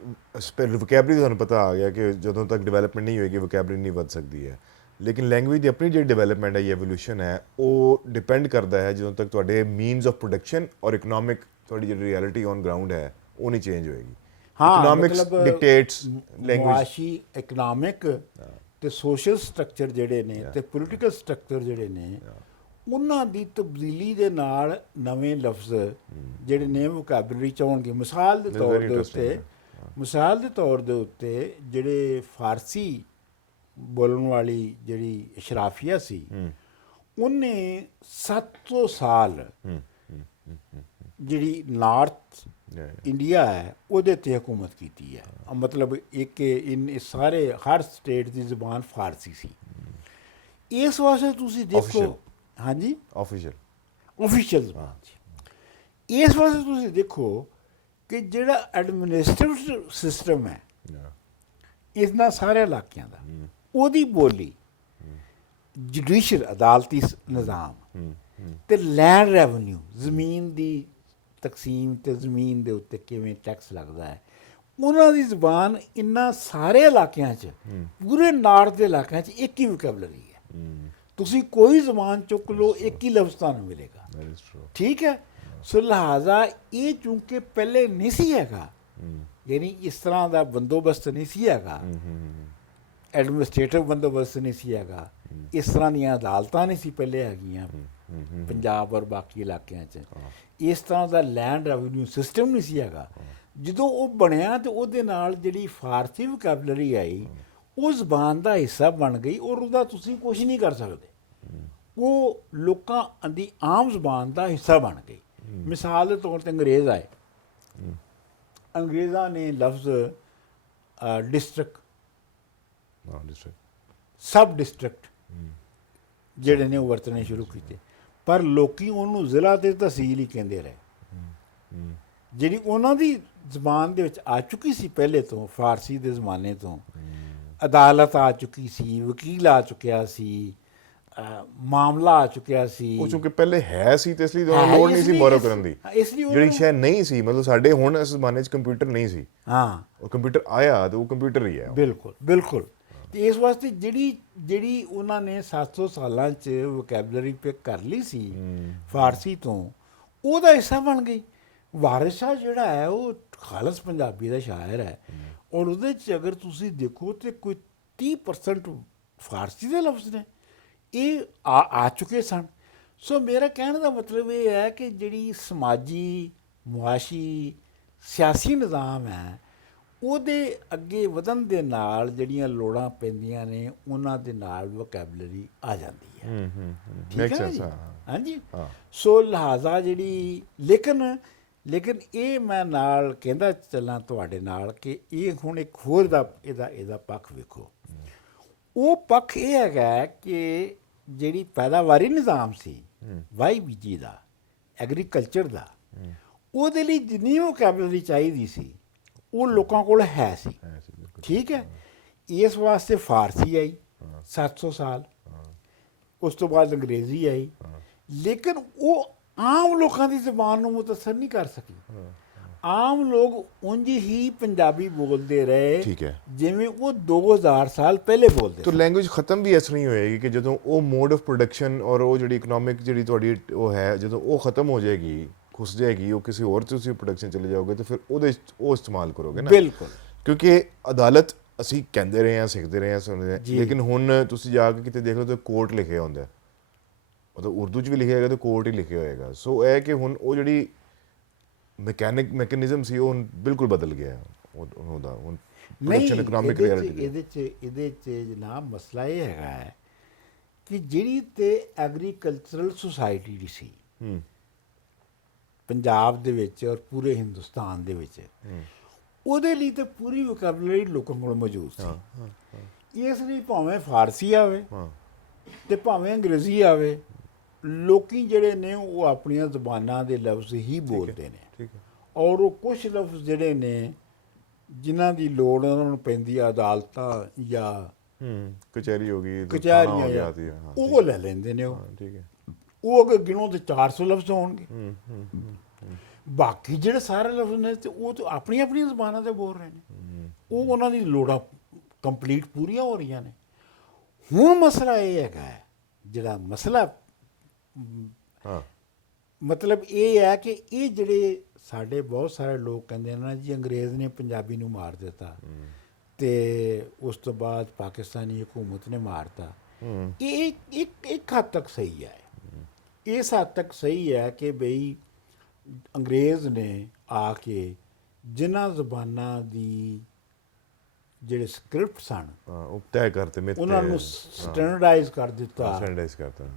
ਵੋਕੈਬਲਰੀ ਤੁਹਾਨੂੰ ਪਤਾ ਆ ਗਿਆ ਕਿ ਜਦੋਂ ਤੱਕ ਡਿਵੈਲਪਮੈਂਟ ਨਹੀਂ ਹੋਏਗੀ ਵੋਕੈਬਲਰੀ ਨਹੀਂ ਵੱਧ ਸਕਦੀ ਹੈ। ਲੇਕਿਨ ਲੈਂਗੁਏਜ ਦੀ ਆਪਣੀ ਜਿਹੜੀ ਡਿਵੈਲਪਮੈਂਟ ਹੈ, ਐਵੋਲੂਸ਼ਨ ਹੈ, ਉਹ ਡਿਪੈਂਡ ਕਰਦਾ ਹੈ ਜਦੋਂ ਤੱਕ ਤੁਹਾਡੇ ਮੀਨਸ ਆਫ ਪ੍ਰੋਡਕਸ਼ਨ ਔਰ ਇਕਨੋਮਿਕ ਤੁਹਾਡੀ ਜਿਹੜੀ ਰਿਐਲਿਟੀ ਔਨ ਗਰਾਊਂਡ ਹੈ ਉਹ ਨਹੀਂ ਚੇਂਜ ਹੋਏਗੀ। Economics dictates language. ਮੁਆਸ਼ੀ, ਇਕਨੋਮਿਕ ਤੇ ਸੋਸ਼ਲ ਸਟਰਕਚਰ ਜਿਹੜੇ ਨੇ ਤੇ ਪੋਲੀਟੀਕਲ ਸਟਰਕਚਰ ਜਿਹੜੇ ਨੇ ਉਹਨਾਂ ਦੀ ਤਬਦੀਲੀ ਦੇ ਨਾਲ ਨਵੇਂ ਲਫ਼ਜ਼ ਜਿਹੜੇ ਨੇ ਵੋਕੈਬਲਰੀ 'ਚ ਆਉਣਗੇ। ਮਿਸਾਲ ਦੇ ਤੌਰ ਦੇ ਉੱਤੇ ਜਿਹੜੇ ਫਾਰਸੀ ਬੋਲਣ ਵਾਲੀ ਜਿਹੜੀ ਅਸ਼ਰਾਫੀਆ ਸੀ ਉਹਨੇ 700 ਸਾਲ ਜਿਹੜੀ ਨਾਰਥ ਇੰਡੀਆ ਹੈ ਉਹਦੇ 'ਤੇ ਹਕੂਮਤ ਕੀਤੀ ਹੈ। ਮਤਲਬ ਇੱਕ ਸਾਰੇ ਹਰ ਸਟੇਟ ਦੀ ਜ਼ੁਬਾਨ ਫਾਰਸੀ ਸੀ। ਇਸ ਵਾਸਤੇ ਤੁਸੀਂ ਦੇਖੋ, ਹਾਂਜੀ, ਆਫੀਸ਼ੀਅਲ ਜ਼ੁਬਾਨ ਸੀ। ਇਸ ਵਾਸਤੇ ਤੁਸੀਂ ਦੇਖੋ ਕਿ ਜਿਹੜਾ ਐਡਮਿਨਿਸਟ੍ਰੇਟਿਵ ਸਿਸਟਮ ਹੈ ਇਹਨਾਂ ਸਾਰੇ ਇਲਾਕਿਆਂ ਦਾ, ਉਹਦੀ ਬੋਲੀ, ਜੁਡੀਸ਼ੀਅਲ ਅਦਾਲਤੀ ਨਿਜ਼ਾਮ ਤੇ ਲੈਂਡ ਰੈਵਨਿਊ, ਜ਼ਮੀਨ ਦੀ ਤਕਸੀਮ ਤੇ ਜ਼ਮੀਨ ਦੇ ਉੱਤੇ ਕਿਵੇਂ ਟੈਕਸ ਲੱਗਦਾ ਹੈ, ਉਹਨਾਂ ਦੀ ਜ਼ੁਬਾਨ ਇਹਨਾਂ ਸਾਰੇ ਇਲਾਕਿਆਂ 'ਚ, ਪੂਰੇ ਨਾਰਥ ਦੇ ਇਲਾਕਿਆਂ 'ਚ ਇੱਕ ਹੀ ਵੋਕੈਬਲਰੀ ਹੈ। ਤੁਸੀਂ ਕੋਈ ਜ਼ੁਬਾਨ ਚੁੱਕ ਲਓ, ਇੱਕ ਹੀ ਲਫ਼ਜ਼ ਤੁਹਾਨੂੰ ਮਿਲੇਗਾ, ਠੀਕ ਹੈ। ਸੋ ਲਿਹਾਜ਼ਾ ਇਹ ਚੂੰਕਿ ਪਹਿਲੇ ਨਹੀਂ ਸੀ ਹੈਗਾ, ਯਾਨੀ ਇਸ ਤਰ੍ਹਾਂ ਦਾ ਬੰਦੋਬਸਤ ਨਹੀਂ ਸੀ ਹੈਗਾ, ਐਡਮਿਨਿਸਟ੍ਰੇਟਿਵ ਬੰਦੋਬਸਤ ਨਹੀਂ ਸੀ ਹੈਗਾ, ਇਸ ਤਰ੍ਹਾਂ ਦੀਆਂ ਅਦਾਲਤਾਂ ਨਹੀਂ ਸੀ ਪਹਿਲੇ ਹੈਗੀਆਂ ਪੰਜਾਬ ਔਰ ਬਾਕੀ ਇਲਾਕਿਆਂ 'ਚ, ਇਸ ਤਰ੍ਹਾਂ ਦਾ ਲੈਂਡ ਰੈਵਨਿਊ ਸਿਸਟਮ ਨਹੀਂ ਸੀ ਹੈਗਾ। ਜਦੋਂ ਉਹ ਬਣਿਆ ਤਾਂ ਉਹਦੇ ਨਾਲ ਜਿਹੜੀ ਫਾਰਸੀ ਵੋਕੈਬਲਰੀ ਆਈ ਉਹ ਜ਼ਬਾਨ ਦਾ ਹਿੱਸਾ ਬਣ ਗਈ ਔਰ ਉਹਦਾ ਤੁਸੀਂ ਕੁਛ ਨਹੀਂ ਕਰ ਸਕਦੇ, ਉਹ ਲੋਕਾਂ ਦੀ ਆਮ ਜ਼ਬਾਨ ਦਾ ਹਿੱਸਾ ਬਣ ਗਈ। ਮਿਸਾਲ ਦੇ ਤੌਰ 'ਤੇ ਅੰਗਰੇਜ਼ ਆਏ, ਅੰਗਰੇਜ਼ਾਂ ਨੇ ਲਫ਼ਜ਼ ਡਿਸਟ੍ਰਿਕਟ, ਸਬ ਡਿਸਟ੍ਰਿਕਟ ਜਿਹੜੇ ਨੇ ਉਹ ਵਰਤਣੇ ਸ਼ੁਰੂ ਕੀਤੇ, ਪਰ ਲੋਕੀ ਉਹਨੂੰ ਜ਼ਿਲ੍ਹਾ ਤੇ ਤਹਿਸੀਲ ਹੀ ਕਹਿੰਦੇ ਰਹੇ। ਜਿਹੜੀ ਉਹਨਾਂ ਦੀ ਜ਼ਬਾਨ ਦੇ ਵਿੱਚ ਆ ਚੁੱਕੀ ਸੀ ਪਹਿਲੇ ਤੋਂ, ਫਾਰਸੀ ਦੇ ਜ਼ਮਾਨੇ ਤੋਂ, ਅਦਾਲਤ ਆ ਚੁੱਕੀ ਸੀ, ਵਕੀਲ ਆ ਚੁੱਕਿਆ ਸੀ, ਮਾਮਲਾ ਆ ਚੁੱਕਿਆ ਸੀ। ਉਹ ਚੂੰਕਿ ਪਹਿਲੇ ਹੈ ਸੀ ਤੇ ਇਸ ਲਈ ਲੋੜ ਨਹੀਂ ਸੀ ਬੋਰੋ ਕਰਨ ਦੀ, ਜਿਹੜੀ ਸ਼ਾਇਦ ਨਹੀਂ ਸੀ। ਮਤਲਬ ਸਾਡੇ ਹੁਣ ਇਸ ਜ਼ਮਾਨੇ 'ਚ ਕੰਪਿਊਟਰ ਨਹੀਂ ਸੀ, ਹਾਂ, ਉਹ ਕੰਪਿਊਟਰ ਆਇਆ ਤੇ ਉਹ ਕੰਪਿਊਟਰ ਹੀ ਹੈ। ਬਿਲਕੁਲ ਬਿਲਕੁਲ। ਤੇ ਇਸ ਵਾਸਤੇ ਜਿਹੜੀ ਉਹਨਾਂ ਨੇ 700 ਸਾਲਾਂ 'ਚ ਵੋਕੈਬਲਰੀ ਪਿਕ ਕਰ ਲਈ ਸੀ ਫਾਰਸੀ ਤੋਂ, ਉਹਦਾ ਹਿੱਸਾ ਬਣ ਗਈ। ਵਾਰਿਸ ਸ਼ਾਹ ਜਿਹੜਾ ਹੈ ਉਹ ਖਾਲਸ ਪੰਜਾਬੀ ਦਾ ਸ਼ਾਇਰ ਹੈ ਔਰ ਉਹਦੇ 'ਚ ਅਗਰ ਤੁਸੀਂ ਦੇਖੋ ਤਾਂ ਕੋਈ 30% ਫਾਰਸੀ ਦੇ ਲਫ਼ਜ਼ ਨੇ, ਇਹ ਆ ਚੁੱਕੇ ਸਨ। ਸੋ ਮੇਰਾ ਕਹਿਣ ਦਾ ਮਤਲਬ ਇਹ ਹੈ ਕਿ ਜਿਹੜੀ ਸਮਾਜੀ, ਮੁਆਸ਼ੀ, ਸਿਆਸੀ ਨਿਜ਼ਾਮ ਹੈ ਉਹਦੇ ਅੱਗੇ ਵਧਣ ਦੇ ਨਾਲ ਜਿਹੜੀਆਂ ਲੋੜਾਂ ਪੈਂਦੀਆਂ ਨੇ ਉਹਨਾਂ ਦੇ ਨਾਲ ਵੋਕੈਬਲਰੀ ਆ ਜਾਂਦੀ ਹੈ। ਠੀਕ ਹੈ ਜੀ, ਹਾਂਜੀ। ਸੋ ਲਿਹਾਜ਼ਾ ਜਿਹੜੀ ਲੇਕਿਨ ਇਹ ਮੈਂ ਨਾਲ ਕਹਿੰਦਾ ਚੱਲਾਂ ਤੁਹਾਡੇ ਨਾਲ ਕਿ ਇਹ ਹੁਣ ਇੱਕ ਹੋਰ ਇਹਦਾ ਪੱਖ ਵੇਖੋ। ਉਹ ਪੱਖ ਇਹ ਹੈਗਾ ਕਿ ਜਿਹੜੀ ਪੈਦਾਵਾਰੀ ਨਿਜ਼ਾਮ ਸੀ ਵਾਈ ਬੀਜੀ ਦਾ, ਐਗਰੀਕਲਚਰ ਦਾ, ਉਹਦੇ ਲਈ ਜਿੰਨੀ ਵੋਕੈਬਲਰੀ ਚਾਹੀਦੀ ਸੀ ਉਹ ਲੋਕਾਂ ਕੋਲ ਹੈ ਸੀ, ਠੀਕ ਹੈ। ਇਸ ਵਾਸਤੇ ਫਾਰਸੀ ਆਈ 700 ਸਾਲ, ਉਸ ਤੋਂ ਬਾਅਦ ਅੰਗਰੇਜ਼ੀ ਆਈ, ਲੇਕਿਨ ਉਹ ਆਮ ਲੋਕਾਂ ਦੀ ਜ਼ਬਾਨ ਨੂੰ ਮੁਤਅਸਰ ਨਹੀਂ ਕਰ ਸਕੀ। ਆਮ ਲੋਕ ਉਂਝ ਹੀ ਪੰਜਾਬੀ ਬੋਲਦੇ ਰਹੇ, ਠੀਕ ਹੈ। ਜਿਵੇਂ ਉਹ 2000 ਸਾਲ ਪਹਿਲੇ ਬੋਲਦੇ ਤਾਂ ਸੀ। ਲੈਂਗੁਏਜ ਖਤਮ ਵੀ ਇਸ ਤਰ੍ਹਾਂ ਹੀ ਹੋਏਗੀ ਕਿ ਜਦੋਂ ਉਹ ਮੋਡ ਆਫ ਪ੍ਰੋਡਕਸ਼ਨ ਔਰ ਉਹ ਜਿਹੜੀ ਇਕਨੋਮਿਕ ਜਿਹੜੀ ਤੁਹਾਡੀ ਉਹ ਹੈ, ਜਦੋਂ ਉਹ ਖਤਮ ਹੋ ਜਾਏਗੀ, ਖੁੱਸ ਜਾਏਗੀ, ਉਹ ਕਿਸੇ ਹੋਰ ਤੁਸੀਂ ਪ੍ਰੋਡਕਸ਼ਨ ਚਲੇ ਜਾਓਗੇ ਤਾਂ ਫਿਰ ਉਹਦੇ 'ਚ ਉਹ ਇਸਤੇਮਾਲ ਕਰੋਗੇ ਨਾ। ਬਿਲਕੁਲ। ਕਿਉਂਕਿ ਅਦਾਲਤ ਅਸੀਂ ਕਹਿੰਦੇ ਰਹੇ ਹਾਂ, ਸਿੱਖਦੇ ਰਹੇ ਹਾਂ, ਸੁਣਦੇ ਰਹੇ, ਜੀ। ਲੇਕਿਨ ਹੁਣ ਤੁਸੀਂ ਜਾ ਕੇ ਕਿਤੇ ਦੇਖ ਲਓ ਤਾਂ ਕੋਰਟ ਲਿਖਿਆ ਹੁੰਦਾ, ਮਤਲਬ ਉਰਦੂ 'ਚ ਵੀ ਲਿਖਿਆ ਹੋਏਗਾ ਤਾਂ ਕੋਰਟ ਹੀ ਲਿਖਿਆ ਹੋਏਗਾ। ਸੋ ਇਹ ਕਿ ਹੁਣ ਉਹ ਜਿਹੜੀ ਮੈਕੈਨਿਜ਼ਮ ਸੀ ਉਹ ਹੁਣ ਬਿਲਕੁਲ ਬਦਲ ਗਿਆ ਉਹਦਾ ਹੁਣ ਪ੍ਰੋਡਕਸ਼ਨ ਇਕਨੋਮਿਕ ਰਿਐਲਿਟੀ। ਇਹਦੇ 'ਚ ਜਨਾਬ ਮਸਲਾ ਇਹ ਹੈਗਾ ਹੈ ਕਿ ਜਿਹੜੀ ਤੇ ਐਗਰੀਕਲਚਰਲ ਸੁਸਾਇਟੀ ਸੀ ਪੰਜਾਬ ਦੇ ਵਿੱਚ ਔਰ ਪੂਰੇ ਹਿੰਦੁਸਤਾਨ ਦੇ ਵਿੱਚ, ਉਹਦੇ ਲਈ ਤਾਂ ਪੂਰੀ ਵੋਕੈਬਲਰੀ ਲੋਕਾਂ ਕੋਲ ਮੌਜੂਦ ਸੀ। ਇਸ ਲਈ ਭਾਵੇਂ ਫਾਰਸੀ ਆਵੇ ਤੇ ਭਾਵੇਂ ਅੰਗਰੇਜ਼ੀ ਆਵੇ, ਲੋਕੀ ਜਿਹੜੇ ਨੇ ਉਹ ਆਪਣੀਆਂ ਜ਼ਬਾਨਾਂ ਦੇ ਲਫ਼ਜ਼ ਹੀ ਬੋਲਦੇ ਨੇ। ਔਰ ਉਹ ਕੁਝ ਲਫ਼ਜ਼ ਜਿਹੜੇ ਨੇ ਜਿਨ੍ਹਾਂ ਦੀ ਲੋੜ ਉਹਨਾਂ ਨੂੰ ਪੈਂਦੀ ਆ ਅਦਾਲਤਾਂ ਜਾਂ ਕਚਹਿਰੀ ਹੋ ਗਈ, ਕਚਹਿਰੀਆਂ ਜਾਂ ਉਹ ਲੈ ਲੈਂਦੇ ਨੇ। ਉਹ ਅਗਰ ਗਿਣੋ ਤਾਂ 400 ਲਫ਼ਜ਼ ਹੋਣਗੇ। ਬਾਕੀ ਜਿਹੜੇ ਸਾਰੇ ਲਫ਼ਜ਼ ਨੇ ਤੇ ਉਹ ਤਾਂ ਆਪਣੀਆਂ ਆਪਣੀਆਂ ਜ਼ਬਾਨਾਂ 'ਤੇ ਬੋਲ ਰਹੇ ਨੇ, ਉਹ ਉਹਨਾਂ ਦੀ ਲੋੜਾਂ ਕੰਪਲੀਟ ਪੂਰੀਆਂ ਹੋ ਰਹੀਆਂ ਨੇ। ਹੁਣ ਮਸਲਾ ਇਹ ਹੈਗਾ ਹੈ, ਜਿਹੜਾ ਮਸਲਾ ਮਤਲਬ ਇਹ ਹੈ ਕਿ ਇਹ ਜਿਹੜੇ ਸਾਡੇ ਬਹੁਤ ਸਾਰੇ ਲੋਕ ਕਹਿੰਦੇ ਨੇ ਨਾ ਜੀ ਅੰਗਰੇਜ਼ ਨੇ ਪੰਜਾਬੀ ਨੂੰ ਮਾਰ ਦਿੱਤਾ ਤੇ ਉਸ ਤੋਂ ਬਾਅਦ ਪਾਕਿਸਤਾਨੀ ਹਕੂਮਤ ਨੇ ਮਾਰਤਾ, ਇਹ ਇੱਕ ਹੱਦ ਤੱਕ ਸਹੀ ਹੈ। ਇਸ ਹੱਦ ਤੱਕ ਸਹੀ ਹੈ ਕਿ ਬਈ ਅੰਗਰੇਜ਼ ਨੇ ਆ ਕੇ ਜਿਨ੍ਹਾਂ ਜ਼ਬਾਨਾਂ ਦੀ ਜਿਹੜੇ ਸਕ੍ਰਿਪਟ ਸਨ ਉਹ ਤੈਅ ਕਰਤੇ, ਉਹਨਾਂ ਨੂੰ ਸਟੈਂਡਰਡਾਈਜ਼ ਕਰ ਦਿੱਤਾ,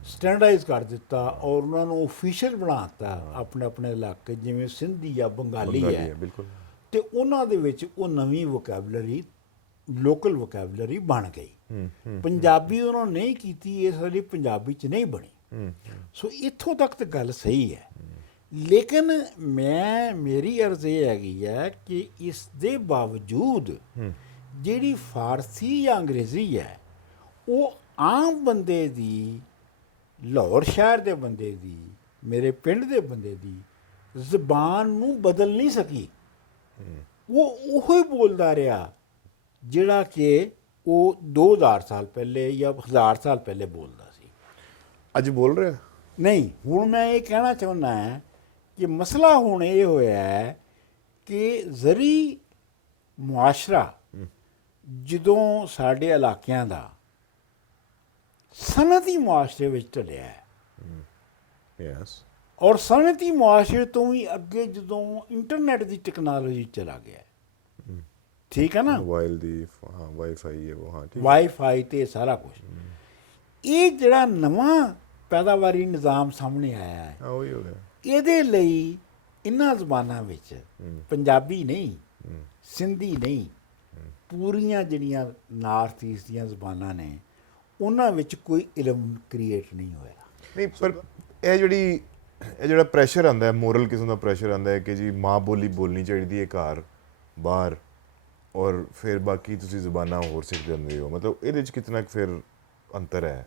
ਸਟੈਂਡਰਡਾਈਜ਼ ਕਰ ਦਿੱਤਾ ਔਰ ਉਹਨਾਂ ਨੂੰ ਓਫੀਸ਼ੀਅਲ ਬਣਾ ਦਿੱਤਾ ਆਪਣੇ ਆਪਣੇ ਇਲਾਕੇ, ਜਿਵੇਂ ਸਿੰਧੀ ਜਾਂ ਬੰਗਾਲੀ ਹੈ। ਤੇ ਉਹਨਾਂ ਦੇ ਵਿੱਚ ਉਹ ਨਵੀਂ ਵੋਕੈਬਲਰੀ, ਲੋਕਲ ਵੋਕੈਬਲਰੀ ਬਣ ਗਈ। ਪੰਜਾਬੀ ਉਹਨਾਂ ਨਹੀਂ ਕੀਤੀ, ਇਸ ਲਈ ਪੰਜਾਬੀ 'ਚ ਨਹੀਂ ਬਣੀ। ਸੋ ਇੱਥੋਂ ਤੱਕ ਤਾਂ ਗੱਲ ਸਹੀ ਹੈ, ਲੇਕਿਨ ਮੇਰੀ ਅਰਜ਼ ਇਹ ਹੈਗੀ ਹੈ ਕਿ ਇਸ ਦੇ ਬਾਵਜੂਦ ਜਿਹੜੀ ਫਾਰਸੀ ਜਾਂ ਅੰਗਰੇਜ਼ੀ ਹੈ ਉਹ ਆਮ ਬੰਦੇ ਦੀ, ਲਾਹੌਰ ਸ਼ਹਿਰ ਦੇ ਬੰਦੇ ਦੀ, ਮੇਰੇ ਪਿੰਡ ਦੇ ਬੰਦੇ ਦੀ ਜ਼ਬਾਨ ਨੂੰ ਬਦਲ ਨਹੀਂ ਸਕੀ। ਉਹ ਉਹੀ ਬੋਲਦਾ ਰਿਹਾ ਜਿਹੜਾ ਕਿ ਉਹ 2000 ਸਾਲ ਪਹਿਲੇ ਜਾਂ 1000 ਸਾਲ ਪਹਿਲੇ ਬੋਲਦਾ ਸੀ। ਅੱਜ ਬੋਲ ਰਿਹਾ ਨਹੀਂ। ਹੁਣ ਮੈਂ ਇਹ ਕਹਿਣਾ ਚਾਹੁੰਦਾ ਹਾਂ ਕਿ ਮਸਲਾ ਹੁਣ ਇਹ ਹੋਇਆ ਹੈ ਕਿ ਜ਼ਰੀ ਮੁਆਸ਼ਰਾ ਜਦੋਂ ਸਾਡੇ ਇਲਾਕਿਆਂ ਦਾ ਸਨਅਤੀ ਮੁਆਸ਼ਰੇ ਵਿੱਚ ਢਲਿਆ ਹੈ, ਔਰ ਸਨਅਤੀ ਮੁਆਸ਼ਰੇ ਤੋਂ ਵੀ ਅੱਗੇ ਜਦੋਂ ਇੰਟਰਨੈਟ ਦੀ ਟੈਕਨੋਲੋਜੀ ਚਲਾ ਗਿਆ, ਠੀਕ ਹੈ ਨਾ, ਮੋਬਾਈਲ ਦੀ ਵਾਈਫਾਈ ਹੈ ਉਹ, ਵਾਈਫਾਈ ਤੇ ਸਾਰਾ ਕੁਝ, ਇਹ ਜਿਹੜਾ ਨਵਾਂ ਪੈਦਾਵਾਰੀ ਨਿਜ਼ਾਮ ਸਾਹਮਣੇ ਆਇਆ ਹੈ, ਉਹੀ ਹੋ ਗਿਆ। ਇਹਦੇ ਲਈ ਇਹਨਾਂ ਜ਼ਬਾਨਾਂ ਵਿੱਚ ਪੰਜਾਬੀ ਨਹੀਂ, ਸਿੰਧੀ ਨਹੀਂ, ਪੂਰੀਆਂ ਜਿਹੜੀਆਂ ਨਾਰਥ ਈਸਟ ਦੀਆਂ ਜ਼ਬਾਨਾਂ ਨੇ ਉਹਨਾਂ ਵਿੱਚ ਕੋਈ ਇਲਮ ਕ੍ਰੀਏਟ ਨਹੀਂ ਹੋਇਆ। ਨਹੀਂ, ਪਰ ਇਹ ਜਿਹੜਾ ਪ੍ਰੈਸ਼ਰ ਆਉਂਦਾ ਹੈ, ਮੋਰਲ ਕਿਸਮ ਦਾ ਪ੍ਰੈਸ਼ਰ ਆਉਂਦਾ ਹੈ ਕਿ ਜੀ ਮਾਂ ਬੋਲੀ ਬੋਲਣੀ ਚਾਹੀਦੀ ਹੈ ਘਰ ਬਾਹਰ, ਔਰ ਫਿਰ ਬਾਕੀ ਤੁਸੀਂ ਜ਼ਬਾਨਾਂ ਹੋਰ ਸਿੱਖ ਜਾਂਦੇ ਹੋ, ਮਤਲਬ ਇਹਦੇ 'ਚ ਕਿਤਨਾ ਫਿਰ ਅੰਤਰ ਹੈ?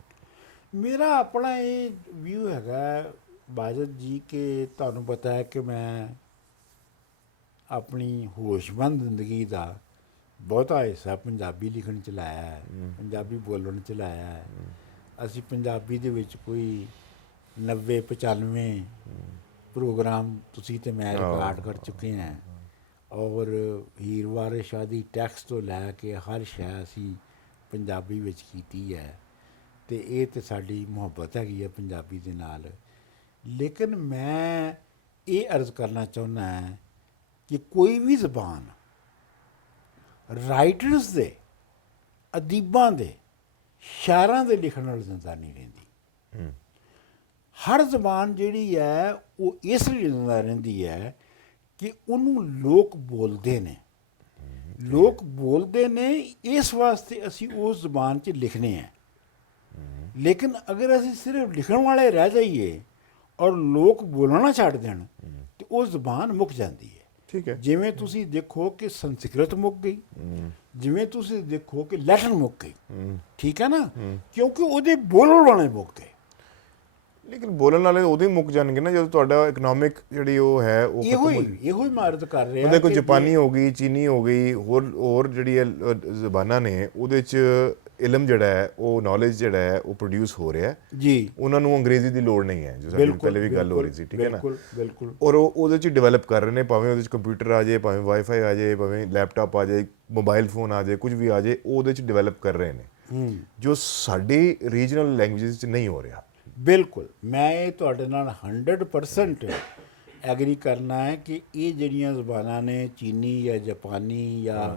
ਮੇਰਾ ਆਪਣਾ ਇਹ ਵਿਊ ਹੈਗਾ ਬਾਜਦ ਜੀ ਕਿ ਤੁਹਾਨੂੰ ਪਤਾ ਹੈ ਕਿ ਮੈਂ ਆਪਣੀ ਹੋਸ਼ਮੰਦ ਜ਼ਿੰਦਗੀ ਦਾ ਬਹੁਤਾ ਹਿੱਸਾ ਪੰਜਾਬੀ ਲਿਖਣ 'ਚ ਲਾਇਆ ਹੈ, ਪੰਜਾਬੀ ਬੋਲਣ 'ਚ ਲਾਇਆ ਹੈ। ਅਸੀਂ ਪੰਜਾਬੀ ਦੇ ਵਿੱਚ ਕੋਈ 90-95 ਪ੍ਰੋਗਰਾਮ ਤੁਸੀਂ ਤੇ ਮੈਂ ਰਿਕਾਰਡ ਕਰ ਚੁੱਕੇ ਹਾਂ, ਔਰ ਹੀਰ ਵਾਰਿਸ ਸ਼ਾਹ ਦੀ ਟੈਕਸਟ ਤੋਂ ਲੈ ਕੇ ਹਰ ਸ਼ੈ ਅਸੀਂ ਪੰਜਾਬੀ ਵਿੱਚ ਕੀਤੀ ਹੈ, ਅਤੇ ਇਹ ਤਾਂ ਸਾਡੀ ਮੁਹੱਬਤ ਹੈਗੀ ਹੈ ਪੰਜਾਬੀ ਦੇ ਨਾਲ। ਲੇਕਿਨ ਮੈਂ ਇਹ ਅਰਜ਼ ਕਰਨਾ ਚਾਹੁੰਦਾ ਹਾਂ ਕਿ ਕੋਈ ਵੀ ਜ਼ਬਾਨ ਰਾਈਟਰਸ ਦੇ, ਅਦੀਬਾਂ ਦੇ, ਸ਼ਾਇਰਾਂ ਦੇ ਲਿਖਣ ਨਾਲ ਜ਼ਿੰਦਾ ਨਹੀਂ ਰਹਿੰਦੀ। ਹਰ ਜ਼ਬਾਨ ਜਿਹੜੀ ਹੈ ਉਹ ਇਸ ਲਈ ਜ਼ਿੰਦਾ ਰਹਿੰਦੀ ਹੈ ਕਿ ਉਹਨੂੰ ਲੋਕ ਬੋਲਦੇ ਨੇ, ਲੋਕ ਬੋਲਦੇ ਨੇ, ਇਸ ਵਾਸਤੇ ਅਸੀਂ ਉਸ ਜ਼ਬਾਨ 'ਚ ਲਿਖਨੇ हैं। ਲੇਕਿਨ ਅਗਰ ਅਸੀਂ ਸਿਰਫ ਲਿਖਣ ਵਾਲੇ ਰਹਿ ਜਾਈਏ ਔਰ ਲੋਕ ਬੋਲਣਾ ਛੱਡ ਦੇਣ ਤਾਂ ਉਹ ਜ਼ਬਾਨ ਮੁੱਕ ਜਾਂਦੀ ਹੈ। ਠੀਕ ਹੈ। ਜਿਵੇਂ ਤੁਸੀਂ ਦੇਖੋ ਕਿ ਸੰਸਕ੍ਰਿਤ ਮੁੱਕ ਗਈ, ਜਿਵੇਂ ਤੁਸੀਂ ਦੇਖੋ ਕਿ ਲੈਟਨ ਮੁੱਕ ਗਈ, ਠੀਕ ਹੈ ਨਾ, ਕਿਉਂਕਿ ਉਹਦੇ ਬੋਲਣ ਵਾਲੇ ਮੁੱਕ ਗਏ। ਲੇਕਿਨ ਬੋਲਣ ਵਾਲੇ ਉਦੋਂ ਹੀ ਮੁੱਕ ਜਾਣਗੇ ਨਾ ਜਦੋਂ ਤੁਹਾਡਾ ਇਕਨੋਮਿਕ ਜਿਹੜੀ ਉਹ ਹੈ ਉਹ ਖਤਮ ਹੋ ਜਾਏ। ਇਹੋ ਹੀ ਮਾਰਤ ਕਰ ਰਿਹਾ ਉਹਦੇ ਕੋਈ ਕਿ ਜਾਪਾਨੀ ਹੋ ਗਈ, ਚੀਨੀ ਹੋ ਗਈ, ਹੋਰ ਜਿਹੜੀ ਜ਼ਬਾਨਾਂ ਨੇ ਉਹਦੇ 'ਚ ਇਲਮ ਜਿਹੜਾ ਹੈ, ਉਹ ਨੌਲੇਜ ਜਿਹੜਾ ਹੈ ਉਹ ਪ੍ਰੋਡਿਊਸ ਹੋ ਰਿਹਾ ਜੀ, ਉਹਨਾਂ ਨੂੰ ਅੰਗਰੇਜ਼ੀ ਦੀ ਲੋੜ ਨਹੀਂ ਹੈ, ਜੋ ਸਾਡੀ ਪਹਿਲੇ ਵੀ ਗੱਲ ਹੋ ਰਹੀ ਸੀ, ਠੀਕ ਹੈ ਨਾ। ਬਿਲਕੁਲ। ਔਰ ਉਹ ਉਹਦੇ 'ਚ ਡਿਵੈਲਪ ਕਰ ਰਹੇ ਨੇ, ਭਾਵੇਂ ਉਹਦੇ 'ਚ ਕੰਪਿਊਟਰ ਆ ਜਾਏ, ਭਾਵੇਂ ਵਾਈਫਾਈ ਆ ਜਾਏ, ਭਾਵੇਂ ਲੈਪਟਾਪ ਆ ਜਾਏ, ਮੋਬਾਈਲ ਫੋਨ ਆ ਜਾਏ, ਕੁਝ ਵੀ ਆ ਜਾਏ, ਉਹ ਉਹਦੇ 'ਚ ਡਿਵੈਲਪ ਕਰ ਰਹੇ ਨੇ, ਜੋ ਸਾਡੀ ਰੀਜਨਲ ਲੈਂਗੁਏਜ 'ਚ ਨਹੀਂ ਹੋ ਰਿਹਾ। ਬਿਲਕੁਲ, ਮੈਂ ਇਹ ਤੁਹਾਡੇ ਨਾਲ 100% ਐਗਰੀ ਕਰਨਾ ਹੈ ਕਿ ਇਹ ਜਿਹੜੀਆਂ ਜ਼ਬਾਨਾਂ ਨੇ, ਚੀਨੀ ਜਾਂ ਜਾਪਾਨੀ ਜਾਂ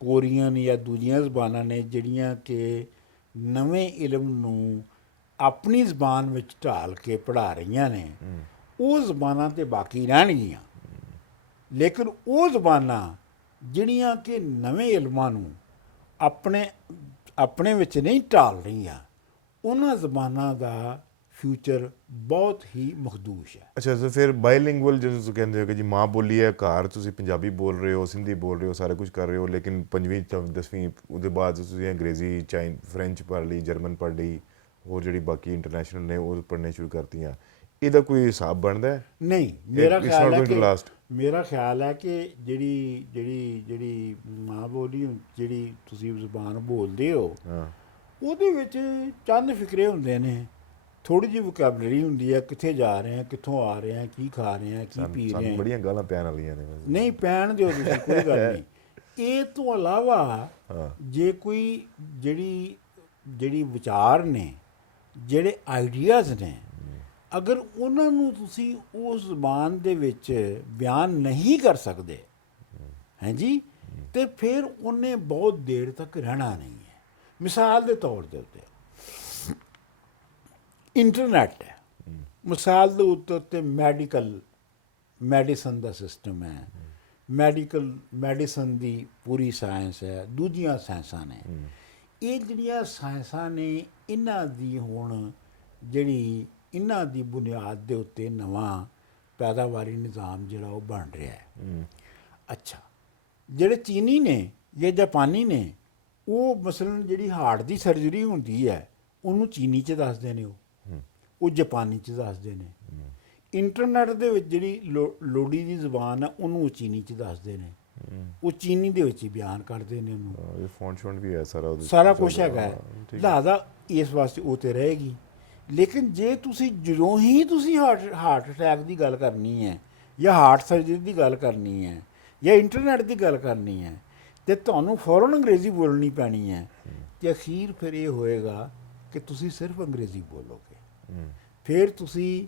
ਕੋਰੀਅਨ ਜਾਂ ਦੂਜੀਆਂ ਜ਼ਬਾਨਾਂ ਨੇ, ਜਿਹੜੀਆਂ ਕਿ ਨਵੇਂ ਇਲਮ ਨੂੰ ਆਪਣੀ ਜ਼ਬਾਨ ਵਿੱਚ ਢਾਲ ਕੇ ਪੜ੍ਹਾ ਰਹੀਆਂ ਨੇ, ਉਹ ਜ਼ਬਾਨਾਂ ਤੇ ਬਾਕੀ ਰਹਿਣਗੀਆਂ। ਲੇਕਿਨ ਉਹ ਜ਼ਬਾਨਾਂ ਜਿਹੜੀਆਂ ਕਿ ਨਵੇਂ ਇਲਮਾਂ ਨੂੰ ਆਪਣੇ ਵਿੱਚ ਨਹੀਂ ਢਾਲ ਰਹੀਆਂ, ਉਹਨਾਂ ਜ਼ਬਾਨਾਂ ਦਾ ਫਿਊਚਰ ਬਹੁਤ ਹੀ ਮਖਦੂਸ਼ ਹੈ। ਅੱਛਾ, ਸੋ ਫਿਰ ਬਾਇਲਿੰਗੁਅਲ ਜਦੋਂ ਤੁਸੀਂ ਕਹਿੰਦੇ ਹੋ ਕਿ ਜੀ ਮਾਂ ਬੋਲੀ ਹੈ, ਘਰ ਤੁਸੀਂ ਪੰਜਾਬੀ ਬੋਲ ਰਹੇ ਹੋ, ਸਿੰਧੀ ਬੋਲ ਰਹੇ ਹੋ, ਸਾਰਾ ਕੁਝ ਕਰ ਰਹੇ ਹੋ, ਲੇਕਿਨ 5ਵੀਂ 10ਵੀਂ ਉਹਦੇ ਬਾਅਦ ਤੁਸੀਂ ਅੰਗਰੇਜ਼ੀ, ਫ੍ਰੈਂਚ ਪੜ੍ਹ ਲਈ, ਜਰਮਨ ਪੜ੍ਹ ਲਈ, ਹੋਰ ਜਿਹੜੀ ਬਾਕੀ ਇੰਟਰਨੈਸ਼ਨਲ ਨੇ ਉਹ ਪੜ੍ਹਨੇ ਸ਼ੁਰੂ ਕਰਤੀਆਂ, ਇਹਦਾ ਕੋਈ ਹਿਸਾਬ ਬਣਦਾ ਹੈ? ਨਹੀਂ, ਮੇਰਾ ਖਿਆਲ ਹੈ ਕਿ ਜਿਹੜੀ ਮਾਂ ਬੋਲੀ, ਜਿਹੜੀ ਤੁਸੀਂ ਜ਼ੁਬਾਨ ਬੋਲਦੇ ਹੋ, ਉਹਦੇ ਵਿੱਚ ਚੰਦ ਫਿਕਰੇ ਹੁੰਦੇ ਨੇ, ਥੋੜੀ ਜਿਹੀ ਵੋਕੈਬਲਰੀ ਹੁੰਦੀ ਹੈ, ਕਿੱਥੇ ਜਾ ਰਹੇ ਹਾਂ, ਕਿੱਥੋਂ ਆ ਰਹੇ ਹਾਂ, ਕੀ ਖਾ ਰਹੇ ਹਾਂ, ਕੀ ਪੀ ਰਹੇ ਹਾਂ। ਬੜੀਆਂ ਗਾਲਾਂ ਪੈਣ ਵਾਲੀਆਂ ਨੇ। ਨਹੀਂ ਪੈਣ ਦਿਓ ਤੁਸੀਂ, ਕੋਈ ਗੱਲ ਨਹੀਂ। ਇਹ ਤੋਂ ਇਲਾਵਾ ਜੇ ਕੋਈ ਜਿਹੜੀ ਵਿਚਾਰ ਨੇ, ਜਿਹੜੇ ਆਈਡੀਆਜ਼ ਨੇ, ਅਗਰ ਉਹਨਾਂ ਨੂੰ ਤੁਸੀਂ ਉਸ ਜ਼ਬਾਨ ਦੇ ਵਿੱਚ ਬਿਆਨ ਨਹੀਂ ਕਰ ਸਕਦੇ ਹੈਂ ਜੀ, ਤੇ ਫਿਰ ਉਹਨੇ ਬਹੁਤ ਦੇਰ ਤੱਕ ਰਹਿਣਾ ਨਹੀਂ ਹੈ। ਮਿਸਾਲ ਦੇ ਤੌਰ ਦੇ ਉੱਤੇ ਇੰਟਰਨੈਟ ਹੈ, ਮਿਸਾਲ ਦੇ ਉੱਤੇ ਮੈਡੀਸਨ ਦਾ ਸਿਸਟਮ ਹੈ, ਮੈਡੀਸਨ ਦੀ ਪੂਰੀ ਸਾਇੰਸ ਹੈ, ਦੂਜੀਆਂ ਸਾਇੰਸਾਂ ਨੇ। ਇਹ ਜਿਹੜੀਆਂ ਸਾਇੰਸਾਂ ਨੇ, ਇਹਨਾਂ ਦੀ ਹੁਣ ਇਹਨਾਂ ਦੀ ਬੁਨਿਆਦ ਦੇ ਉੱਤੇ ਨਵਾਂ ਪੈਦਾਵਾਰੀ ਨਿਜ਼ਾਮ ਜਿਹੜਾ ਉਹ ਬਣ ਰਿਹਾ ਹੈ। ਅੱਛਾ, ਜਿਹੜੇ ਚੀਨੀ ਨੇ ਜਾਂ ਜਾਪਾਨੀ ਨੇ, ਉਹ ਮਸਲਨ ਜਿਹੜੀ ਹਾਰਟ ਦੀ ਸਰਜਰੀ ਹੁੰਦੀ ਹੈ, ਉਹਨੂੰ ਚੀਨੀ 'ਚ ਦੱਸਦੇ ਨੇ, ਉਹ ਜਾਪਾਨੀ 'ਚ ਦੱਸਦੇ ਨੇ। ਇੰਟਰਨੈਟ ਦੇ ਵਿੱਚ ਜਿਹੜੀ ਲੋੜੀ ਦੀ ਜ਼ਬਾਨ ਹੈ, ਉਹਨੂੰ ਉਹ ਚੀਨੀ 'ਚ ਦੱਸਦੇ ਨੇ, ਉਹ ਚੀਨੀ ਦੇ ਵਿੱਚ ਹੀ ਬਿਆਨ ਕਰਦੇ ਨੇ ਉਹਨੂੰ। ਫੌਂਟ ਵੀ ਹੈ, ਸਾਰਾ ਕੁਛ ਹੈਗਾ। ਲਿਹਾਜ਼ਾ ਇਸ ਵਾਸਤੇ ਉਹ ਤੇ ਰਹੇਗੀ। ਲੇਕਿਨ ਜੇ ਜਦੋਂ ਹੀ ਤੁਸੀਂ ਹਾਰਟ ਅਟੈਕ ਦੀ ਗੱਲ ਕਰਨੀ ਹੈ, ਜਾਂ ਹਾਰਟ ਸਰਜਰੀ ਦੀ ਗੱਲ ਕਰਨੀ ਹੈ, ਜਾਂ ਇੰਟਰਨੈਟ ਦੀ ਗੱਲ ਕਰਨੀ ਹੈ, ਤੇ ਤੁਹਾਨੂੰ ਫੌਰਨ ਅੰਗਰੇਜ਼ੀ ਬੋਲਣੀ ਪੈਣੀ ਹੈ, ਤੇ ਅਖੀਰ ਫਿਰ ਇਹ ਹੋਏਗਾ ਕਿ ਤੁਸੀਂ ਸਿਰਫ ਅੰਗਰੇਜ਼ੀ ਬੋਲੋਗੇ। ਫਿਰ ਤੁਸੀਂ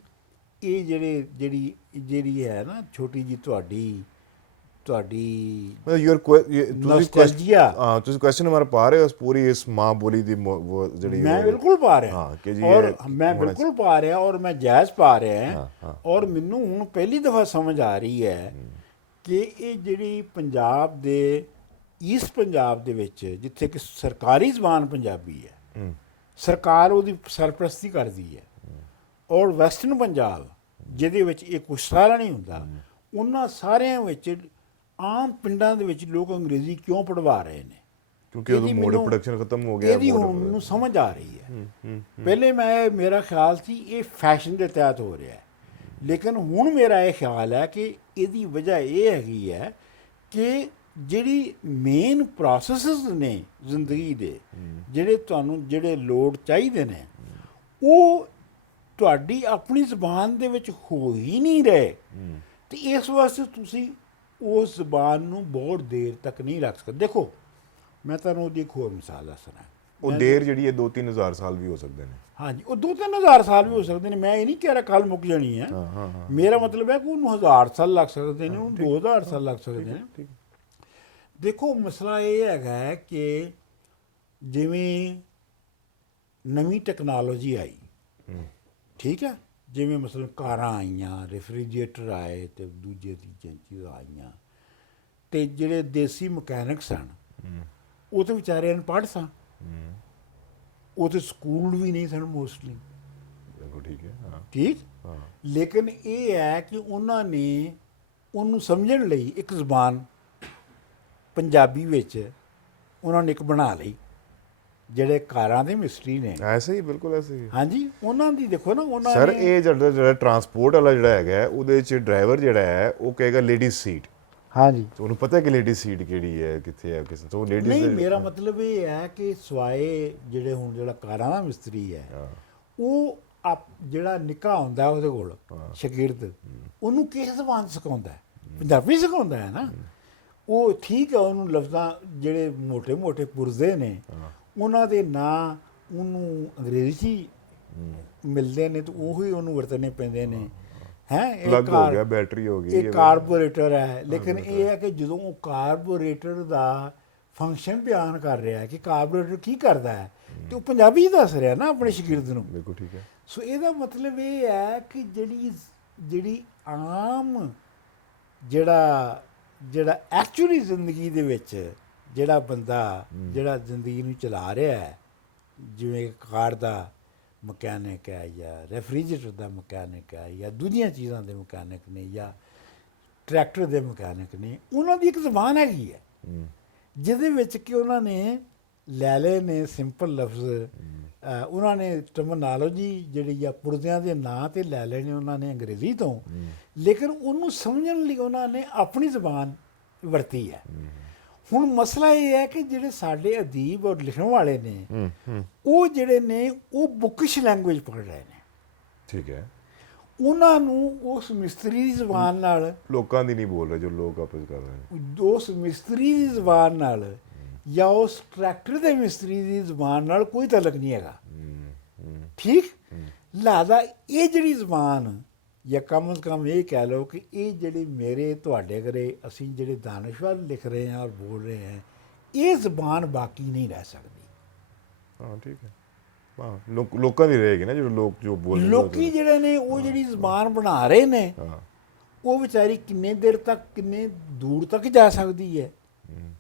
ਇਹ ਜਿਹੜੀ ਹੈ ਨਾ ਛੋਟੀ ਜੀ ਤੁਹਾਡੀ ਨੌਸਟੈਲਜੀਆ, ਤੁਸੀਂ ਕੁਐਸਚਨ ਨੰਬਰ ਪਾ ਰਹੇ ਹੋ ਪੂਰੀ ਇਸ ਮਾਂ ਬੋਲੀ ਦੀ ਜਿਹੜੀ, ਮੈਂ ਬਿਲਕੁਲ ਪਾ ਰਿਹਾ, ਔਰ ਮੈਂ ਜਾਇਜ਼ ਪਾ ਰਿਹਾ। ਔਰ ਮੈਨੂੰ ਹੁਣ ਪਹਿਲੀ ਦਫਾ ਸਮਝ ਆ ਰਹੀ ਹੈ ਕਿ ਇਹ ਜਿਹੜੀ ਪੰਜਾਬ ਦੇ ਈਸਟ ਪੰਜਾਬ ਦੇ ਵਿੱਚ, ਜਿੱਥੇ ਕਿ ਸਰਕਾਰੀ ਜ਼ਬਾਨ ਪੰਜਾਬੀ ਹੈ, ਸਰਕਾਰ ਉਹਦੀ ਸਰਪ੍ਰਸਤੀ ਕਰਦੀ ਹੈ, ਔਰ ਵੈਸਟਰਨ ਪੰਜਾਬ ਜਿਹਦੇ ਵਿੱਚ ਇਹ ਕੁਛ ਸਾਰਾ ਨਹੀਂ ਹੁੰਦਾ, ਉਹਨਾਂ ਸਾਰਿਆਂ ਵਿੱਚ ਆਮ ਪਿੰਡਾਂ ਦੇ ਵਿੱਚ ਲੋਕ ਅੰਗਰੇਜ਼ੀ ਕਿਉਂ ਪੜ੍ਹਵਾ ਰਹੇ ਨੇ? ਕਿਉਂਕਿ ਉਦੋਂ ਮੋਡ ਪ੍ਰੋਡਕਸ਼ਨ ਖਤਮ ਹੋ ਗਿਆ। ਇਹਦੀ ਹੁਣ ਮੈਨੂੰ ਸਮਝ ਆ ਰਹੀ ਹੈ। ਪਹਿਲੇ ਮੇਰਾ ਖਿਆਲ ਸੀ ਇਹ ਫੈਸ਼ਨ ਦੇ ਤਹਿਤ ਹੋ ਰਿਹਾ ਹੈ, ਲੇਕਿਨ ਹੁਣ ਮੇਰਾ ਇਹ ਖਿਆਲ ਹੈ ਕਿ ਇਹਦੀ ਵਜ੍ਹਾ ਇਹ ਹੈਗੀ ਹੈ ਕਿ ਜਿਹੜੀ ਮੇਨ ਪ੍ਰੋਸੈਸਸ ਨੇ ਜ਼ਿੰਦਗੀ ਦੇ, ਜਿਹੜੇ ਲੋੜ ਚਾਹੀਦੇ ਨੇ, ਉਹ ਤੁਹਾਡੀ ਆਪਣੀ ਜ਼ਬਾਨ ਦੇ ਵਿੱਚ ਹੋ ਹੀ ਨਹੀਂ ਰਹੇ। ਤੇ ਇਸ ਵਾਸਤੇ ਤੁਸੀਂ ਉਸ ਜ਼ਬਾਨ ਨੂੰ ਬਹੁਤ ਦੇਰ ਤੱਕ ਨਹੀਂ ਰੱਖ ਸਕਦੇ। ਦੇਖੋ, ਮੈਂ ਤੁਹਾਨੂੰ ਉਹਦੀ ਇੱਕ ਹੋਰ ਮਿਸਾਲ ਦੱਸਣਾ। ਉਹ ਦੇਰ ਜਿਹੜੀ ਹੈ 2-3 ਹਜ਼ਾਰ ਸਾਲ ਵੀ ਹੋ ਸਕਦੇ ਨੇ। ਹਾਂਜੀ, ਉਹ 2-3 ਹਜ਼ਾਰ ਸਾਲ ਵੀ ਹੋ ਸਕਦੇ ਨੇ। ਮੈਂ ਇਹ ਨਹੀਂ ਕਹਿ ਰਿਹਾ ਕੱਲ੍ਹ ਮੁੱਕ ਜਾਣੀ ਹੈ। ਮੇਰਾ ਮਤਲਬ ਹੈ ਕਿ ਉਹਨੂੰ 1000 ਸਾਲ ਲੱਗ ਸਕਦੇ ਨੇ, ਉਹਨੂੰ 2000 ਸਾਲ ਲੱਗ ਸਕਦੇ ਨੇ। ਦੇਖੋ, ਮਸਲਾ ਇਹ ਹੈਗਾ ਕਿ ਜਿਵੇਂ ਨਵੀਂ ਟੈਕਨੋਲੋਜੀ ਆਈ, ਠੀਕ ਹੈ, ਜਿਵੇਂ ਮਸਲਨ ਕਾਰਾਂ ਆਈਆਂ, ਰੈਫਰੀਜਰੇਟਰ ਆਏ, ਅਤੇ ਦੂਜੇ ਤੀਜੇ ਚੀਜ਼ਾਂ ਆਈਆਂ, ਅਤੇ ਜਿਹੜੇ ਦੇਸੀ ਮਕੈਨਿਕ ਸਨ ਉਹ ਤਾਂ ਵਿਚਾਰੇ ਅਨਪੜ੍ਹ ਸਨ, ਉਹ ਤਾਂ ਸਕੂਲ ਵੀ ਨਹੀਂ ਸਨ ਮੋਸਟਲੀ। ਠੀਕ, ਲੇਕਿਨ ਇਹ ਹੈ ਕਿ ਉਹਨਾਂ ਨੇ ਉਹਨੂੰ ਸਮਝਣ ਲਈ ਇੱਕ ਜ਼ੁਬਾਨ ਪੰਜਾਬੀ ਵਿੱਚ ਉਹਨਾਂ ਨੇ ਇੱਕ ਬਣਾ ਲਈ। ਜਿਹੜੇ ਕਾਰਾਂ ਦੇ ਮਿਸਤਰੀ ਨੇ, ਐਸੇ ਹੀ, ਬਿਲਕੁਲ ਐਸੇ ਹੀ। ਹਾਂਜੀ, ਉਹਨਾਂ ਦੀ ਦੇਖੋ ਨਾ, ਉਹਨਾਂ ਸਰ ਨੇ ਇਹ ਜਿਹੜਾ ਟਰਾਂਸਪੋਰਟ ਵਾਲਾ ਜਿਹੜਾ ਹੈਗਾ ਹੈ, ਉਹਦੇ 'ਚ ਡਰਾਈਵਰ ਜਿਹੜਾ ਹੈ ਉਹ ਕਹੇਗਾ ਲੇਡੀਜ਼ ਸੀਟ, ਹਾਂਜੀ ਉਹਨੂੰ ਪਤਾ ਕਿ ਲੇਡੀਜ਼ ਸੀਟ ਕਿਹੜੀ ਹੈ, ਕਿੱਥੇ ਹੈ, ਕਿਸ ਤੋਂ ਲੇਡੀਜ਼। ਨਹੀਂ, ਮੇਰਾ ਮਤਲਬ ਇਹ ਹੈ ਕਿ ਸਵਾਏ ਜਿਹੜੇ ਹੁਣ ਜਿਹੜਾ ਕਾਰਾਂ ਦਾ ਮਿਸਤਰੀ ਹੈ, ਉਹ ਜਿਹੜਾ ਨਿੱਕਾ ਹੁੰਦਾ ਉਹਦੇ ਕੋਲ ਸ਼ਾਗਿਰਦ, ਉਹਨੂੰ ਕਿਸ ਜ਼ਬਾਨ ਸਿਖਾਉਂਦਾ ਹੈ? ਪੰਜਾਬੀ ਸਿਖਾਉਂਦਾ ਹੈ ਨਾ। ਉਹ ਠੀਕ ਹੈ, ਉਹਨੂੰ ਲਫ਼ਜ਼ਾਂ ਜਿਹੜੇ ਮੋਟੇ ਮੋਟੇ ਪੁਰਜ਼ੇ ਨੇ ਉਹਨਾਂ ਦੇ ਨਾਂ ਉਹਨੂੰ ਅੰਗਰੇਜ਼ੀ 'ਚ ਹੀ ਮਿਲਦੇ ਨੇ, ਤਾਂ ਉਹੀ ਉਹਨੂੰ ਵਰਤਣੇ ਪੈਂਦੇ ਨੇ। ਇਹ ਪਲੱਗ ਹੋ ਗਿਆ, ਬੈਟਰੀ ਹੋ ਗਈ, ਇਹ ਕਾਰਬੋਰੇਟਰ ਹੈ। ਲੇਕਿਨ ਇਹ ਹੈ ਕਿ ਜਦੋਂ ਉਹ ਕਾਰਬੋਰੇਟਰ ਦਾ ਫੰਕਸ਼ਨ ਬਿਆਨ ਕਰ ਰਿਹਾ ਹੈ ਕਿ ਕਾਰਬੋਰੇਟਰ ਕੀ ਕਰਦਾ ਹੈ, ਤੇ ਉਹ ਪੰਜਾਬੀ 'ਚ ਦੱਸ ਰਿਹਾ ਨਾ ਆਪਣੇ ਸ਼ਾਗਿਰਦ ਨੂੰ। ਬਿਲਕੁਲ ਠੀਕ ਹੈ। ਸੋ ਇਹਦਾ ਮਤਲਬ ਇਹ ਹੈ ਕਿ ਜਿਹੜੀ ਆਮ ਜਿਹੜਾ ਐਕਚੁਅਲੀ ਜ਼ਿੰਦਗੀ ਦੇ ਵਿੱਚ ਜਿਹੜਾ ਬੰਦਾ ਜਿਹੜਾ ਜ਼ਿੰਦਗੀ ਨੂੰ ਚਲਾ ਰਿਹਾ ਹੈ, ਜਿਵੇਂ ਕਾਰ ਦਾ ਮਕੈਨਿਕ ਹੈ ਜਾਂ ਰੈਫਰੀਜਰੇਟਰ ਦਾ ਮਕੈਨਿਕ ਹੈ ਜਾਂ ਦੂਜੀਆਂ ਚੀਜ਼ਾਂ ਦੇ ਮਕੈਨਿਕ ਨੇ ਜਾਂ ਟਰੈਕਟਰ ਦੇ ਮਕੈਨਿਕ ਨੇ, ਉਹਨਾਂ ਦੀ ਇੱਕ ਜ਼ਬਾਨ ਹੈਗੀ ਹੈ ਜਿਹਦੇ ਵਿੱਚ ਕਿ ਉਹਨਾਂ ਨੇ ਲੈ ਲਏ ਨੇ ਸਿੰਪਲ ਲਫ਼ਜ਼, ਉਹਨਾਂ ਨੇ ਟਰਮੀਨੋਲੋਜੀ ਜਿਹੜੀ ਆ ਪੁਰਜ਼ਿਆਂ ਦੇ ਨਾਂ ਤੇ ਲੈ ਲੈਣੇ ਉਹਨਾਂ ਨੇ ਅੰਗਰੇਜ਼ੀ ਤੋਂ, ਲੇਕਿਨ ਉਹਨੂੰ ਸਮਝਣ ਲਈ ਉਹਨਾਂ ਨੇ ਆਪਣੀ ਜ਼ਬਾਨ ਵਰਤੀ ਹੈ। ਹੁਣ ਮਸਲਾ ਇਹ ਹੈ ਕਿ ਜਿਹੜੇ ਸਾਡੇ ਅਦੀਬ ਔਰ ਲਿਖਣ ਵਾਲੇ ਨੇ, ਉਹ ਜਿਹੜੇ ਨੇ ਉਹ ਬੁੱਕਿਸ਼ ਲੈਂਗੁਏਜ ਪੜ੍ਹ ਰਹੇ ਨੇ। ਠੀਕ ਹੈ। ਉਹਨਾਂ ਨੂੰ ਉਸ ਮਿਸਤਰੀ ਦੀ ਜ਼ਬਾਨ ਨਾਲ, ਲੋਕਾਂ ਦੀ ਨਹੀਂ ਬੋਲ ਰਹੇ ਜੋ ਲੋਕ ਆਪਸ ਕਰ ਰਹੇ ਨੇ, ਉਸ ਮਿਸਤਰੀ ਦੀ ਜ਼ਬਾਨ ਨਾਲ ਜਾਂ ਉਸ ਟਰੈਕਟਰ ਦੇ ਮਿਸਤਰੀ ਦੀ ਜ਼ਬਾਨ ਨਾਲ ਕੋਈ ਤਾਲੁਕ ਨਹੀਂ ਹੈਗਾ। ਠੀਕ, ਲਿਹਾਜ਼ਾ ਇਹ ਜਿਹੜੀ ਜ਼ਬਾਨ, ਜਾਂ ਕਮ ਅਜ਼ ਕਮ ਇਹ ਕਹਿ ਲਓ ਕਿ ਇਹ ਜਿਹੜੀ ਮੇਰੇ ਤੁਹਾਡੇ ਘਰੇ ਅਸੀਂ ਜਿਹੜੇ ਦਾਨਿਸ਼ਵਰ ਲਿਖ ਰਹੇ ਹਾਂ ਔਰ ਬੋਲ ਰਹੇ ਹਾਂ, ਇਹ ਜ਼ਬਾਨ ਬਾਕੀ ਨਹੀਂ ਰਹਿ ਸਕਦੀ। ਹਾਂ ਠੀਕ ਹੈ। ਹਾਂ, ਲੋਕਾਂ ਦੀ ਰਹੇਗੀ ਨਾ, ਜਿਹੜੇ ਲੋਕ ਜੋ ਬੋਲ ਲੋਕੀ ਜਿਹੜੇ ਨੇ ਉਹ ਜਿਹੜੀ ਜ਼ਬਾਨ ਬਣਾ ਰਹੇ ਨੇ, ਉਹ ਵਿਚਾਰੀ ਕਿੰਨੇ ਦੇਰ ਤੱਕ, ਕਿੰਨੇ ਦੂਰ ਤੱਕ ਜਾ ਸਕਦੀ ਹੈ,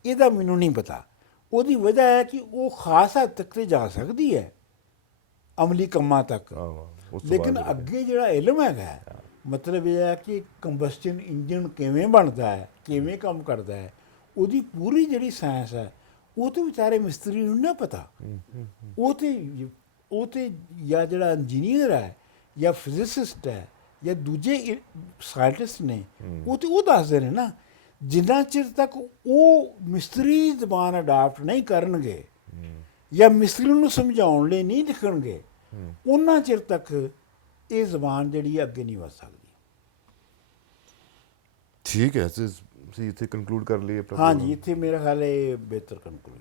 ਇਹਦਾ ਮੈਨੂੰ ਨਹੀਂ ਪਤਾ। ਉਹਦੀ ਵਜ੍ਹਾ ਹੈ ਕਿ ਉਹ ਖਾਸ ਹੱਦ ਤੱਕ ਤੇ ਜਾ ਸਕਦੀ ਹੈ, ਅਮਲੀ ਕੰਮਾਂ ਤੱਕ, ਲੇਕਿਨ ਅੱਗੇ ਜਿਹੜਾ ਇਲਮ ਹੈਗਾ, ਮਤਲਬ ਇਹ ਹੈ ਕਿ ਕੰਬਸਸ਼ਨ ਇੰਜਨ ਕਿਵੇਂ ਬਣਦਾ ਹੈ, ਕਿਵੇਂ ਕੰਮ ਕਰਦਾ ਹੈ, ਉਹਦੀ ਪੂਰੀ ਜਿਹੜੀ ਸਾਇੰਸ ਹੈ, ਉਹ ਤਾਂ ਵਿਚਾਰੇ ਮਿਸਤਰੀ ਨੂੰ ਨਾ ਪਤਾ। ਉਹ ਤੇ ਜਾਂ ਜਿਹੜਾ ਇੰਜੀਨੀਅਰ ਹੈ ਜਾਂ ਫਿਜ਼ਿਸਿਸਟ ਹੈ ਜਾਂ ਦੂਜੇ ਸਾਇੰਟਿਸਟ ਨੇ, ਉਹ ਦੱਸਦੇ ਨੇ ਨਾ। ਜਿੰਨਾ ਚਿਰ ਤੱਕ ਉਹ ਮਿਸਤਰੀ ਜ਼ਬਾਨ ਅਡਾਪਟ ਨਹੀਂ ਕਰਨਗੇ ਜਾਂ ਮਿਸਤਰੀ ਨੂੰ ਸਮਝਾਉਣ ਲਈ ਨਹੀਂ ਲਿਖਣਗੇ, ਉਹਨਾਂ ਚਿਰ ਤੱਕ ਇਹ ਜ਼ਬਾਨ ਜਿਹੜੀ ਅੱਗੇ ਨਹੀਂ ਵਧ ਸਕਦੀ। ਠੀਕ ਹੈ, ਅਸੀਂ ਇੱਥੇ ਕਨਕਲੂਡ ਕਰ ਲਈਏ। ਹਾਂਜੀ, ਇੱਥੇ ਮੇਰਾ ਖਿਆਲ ਹੈ ਬਿਹਤਰ ਕਨਕਲੂਡ।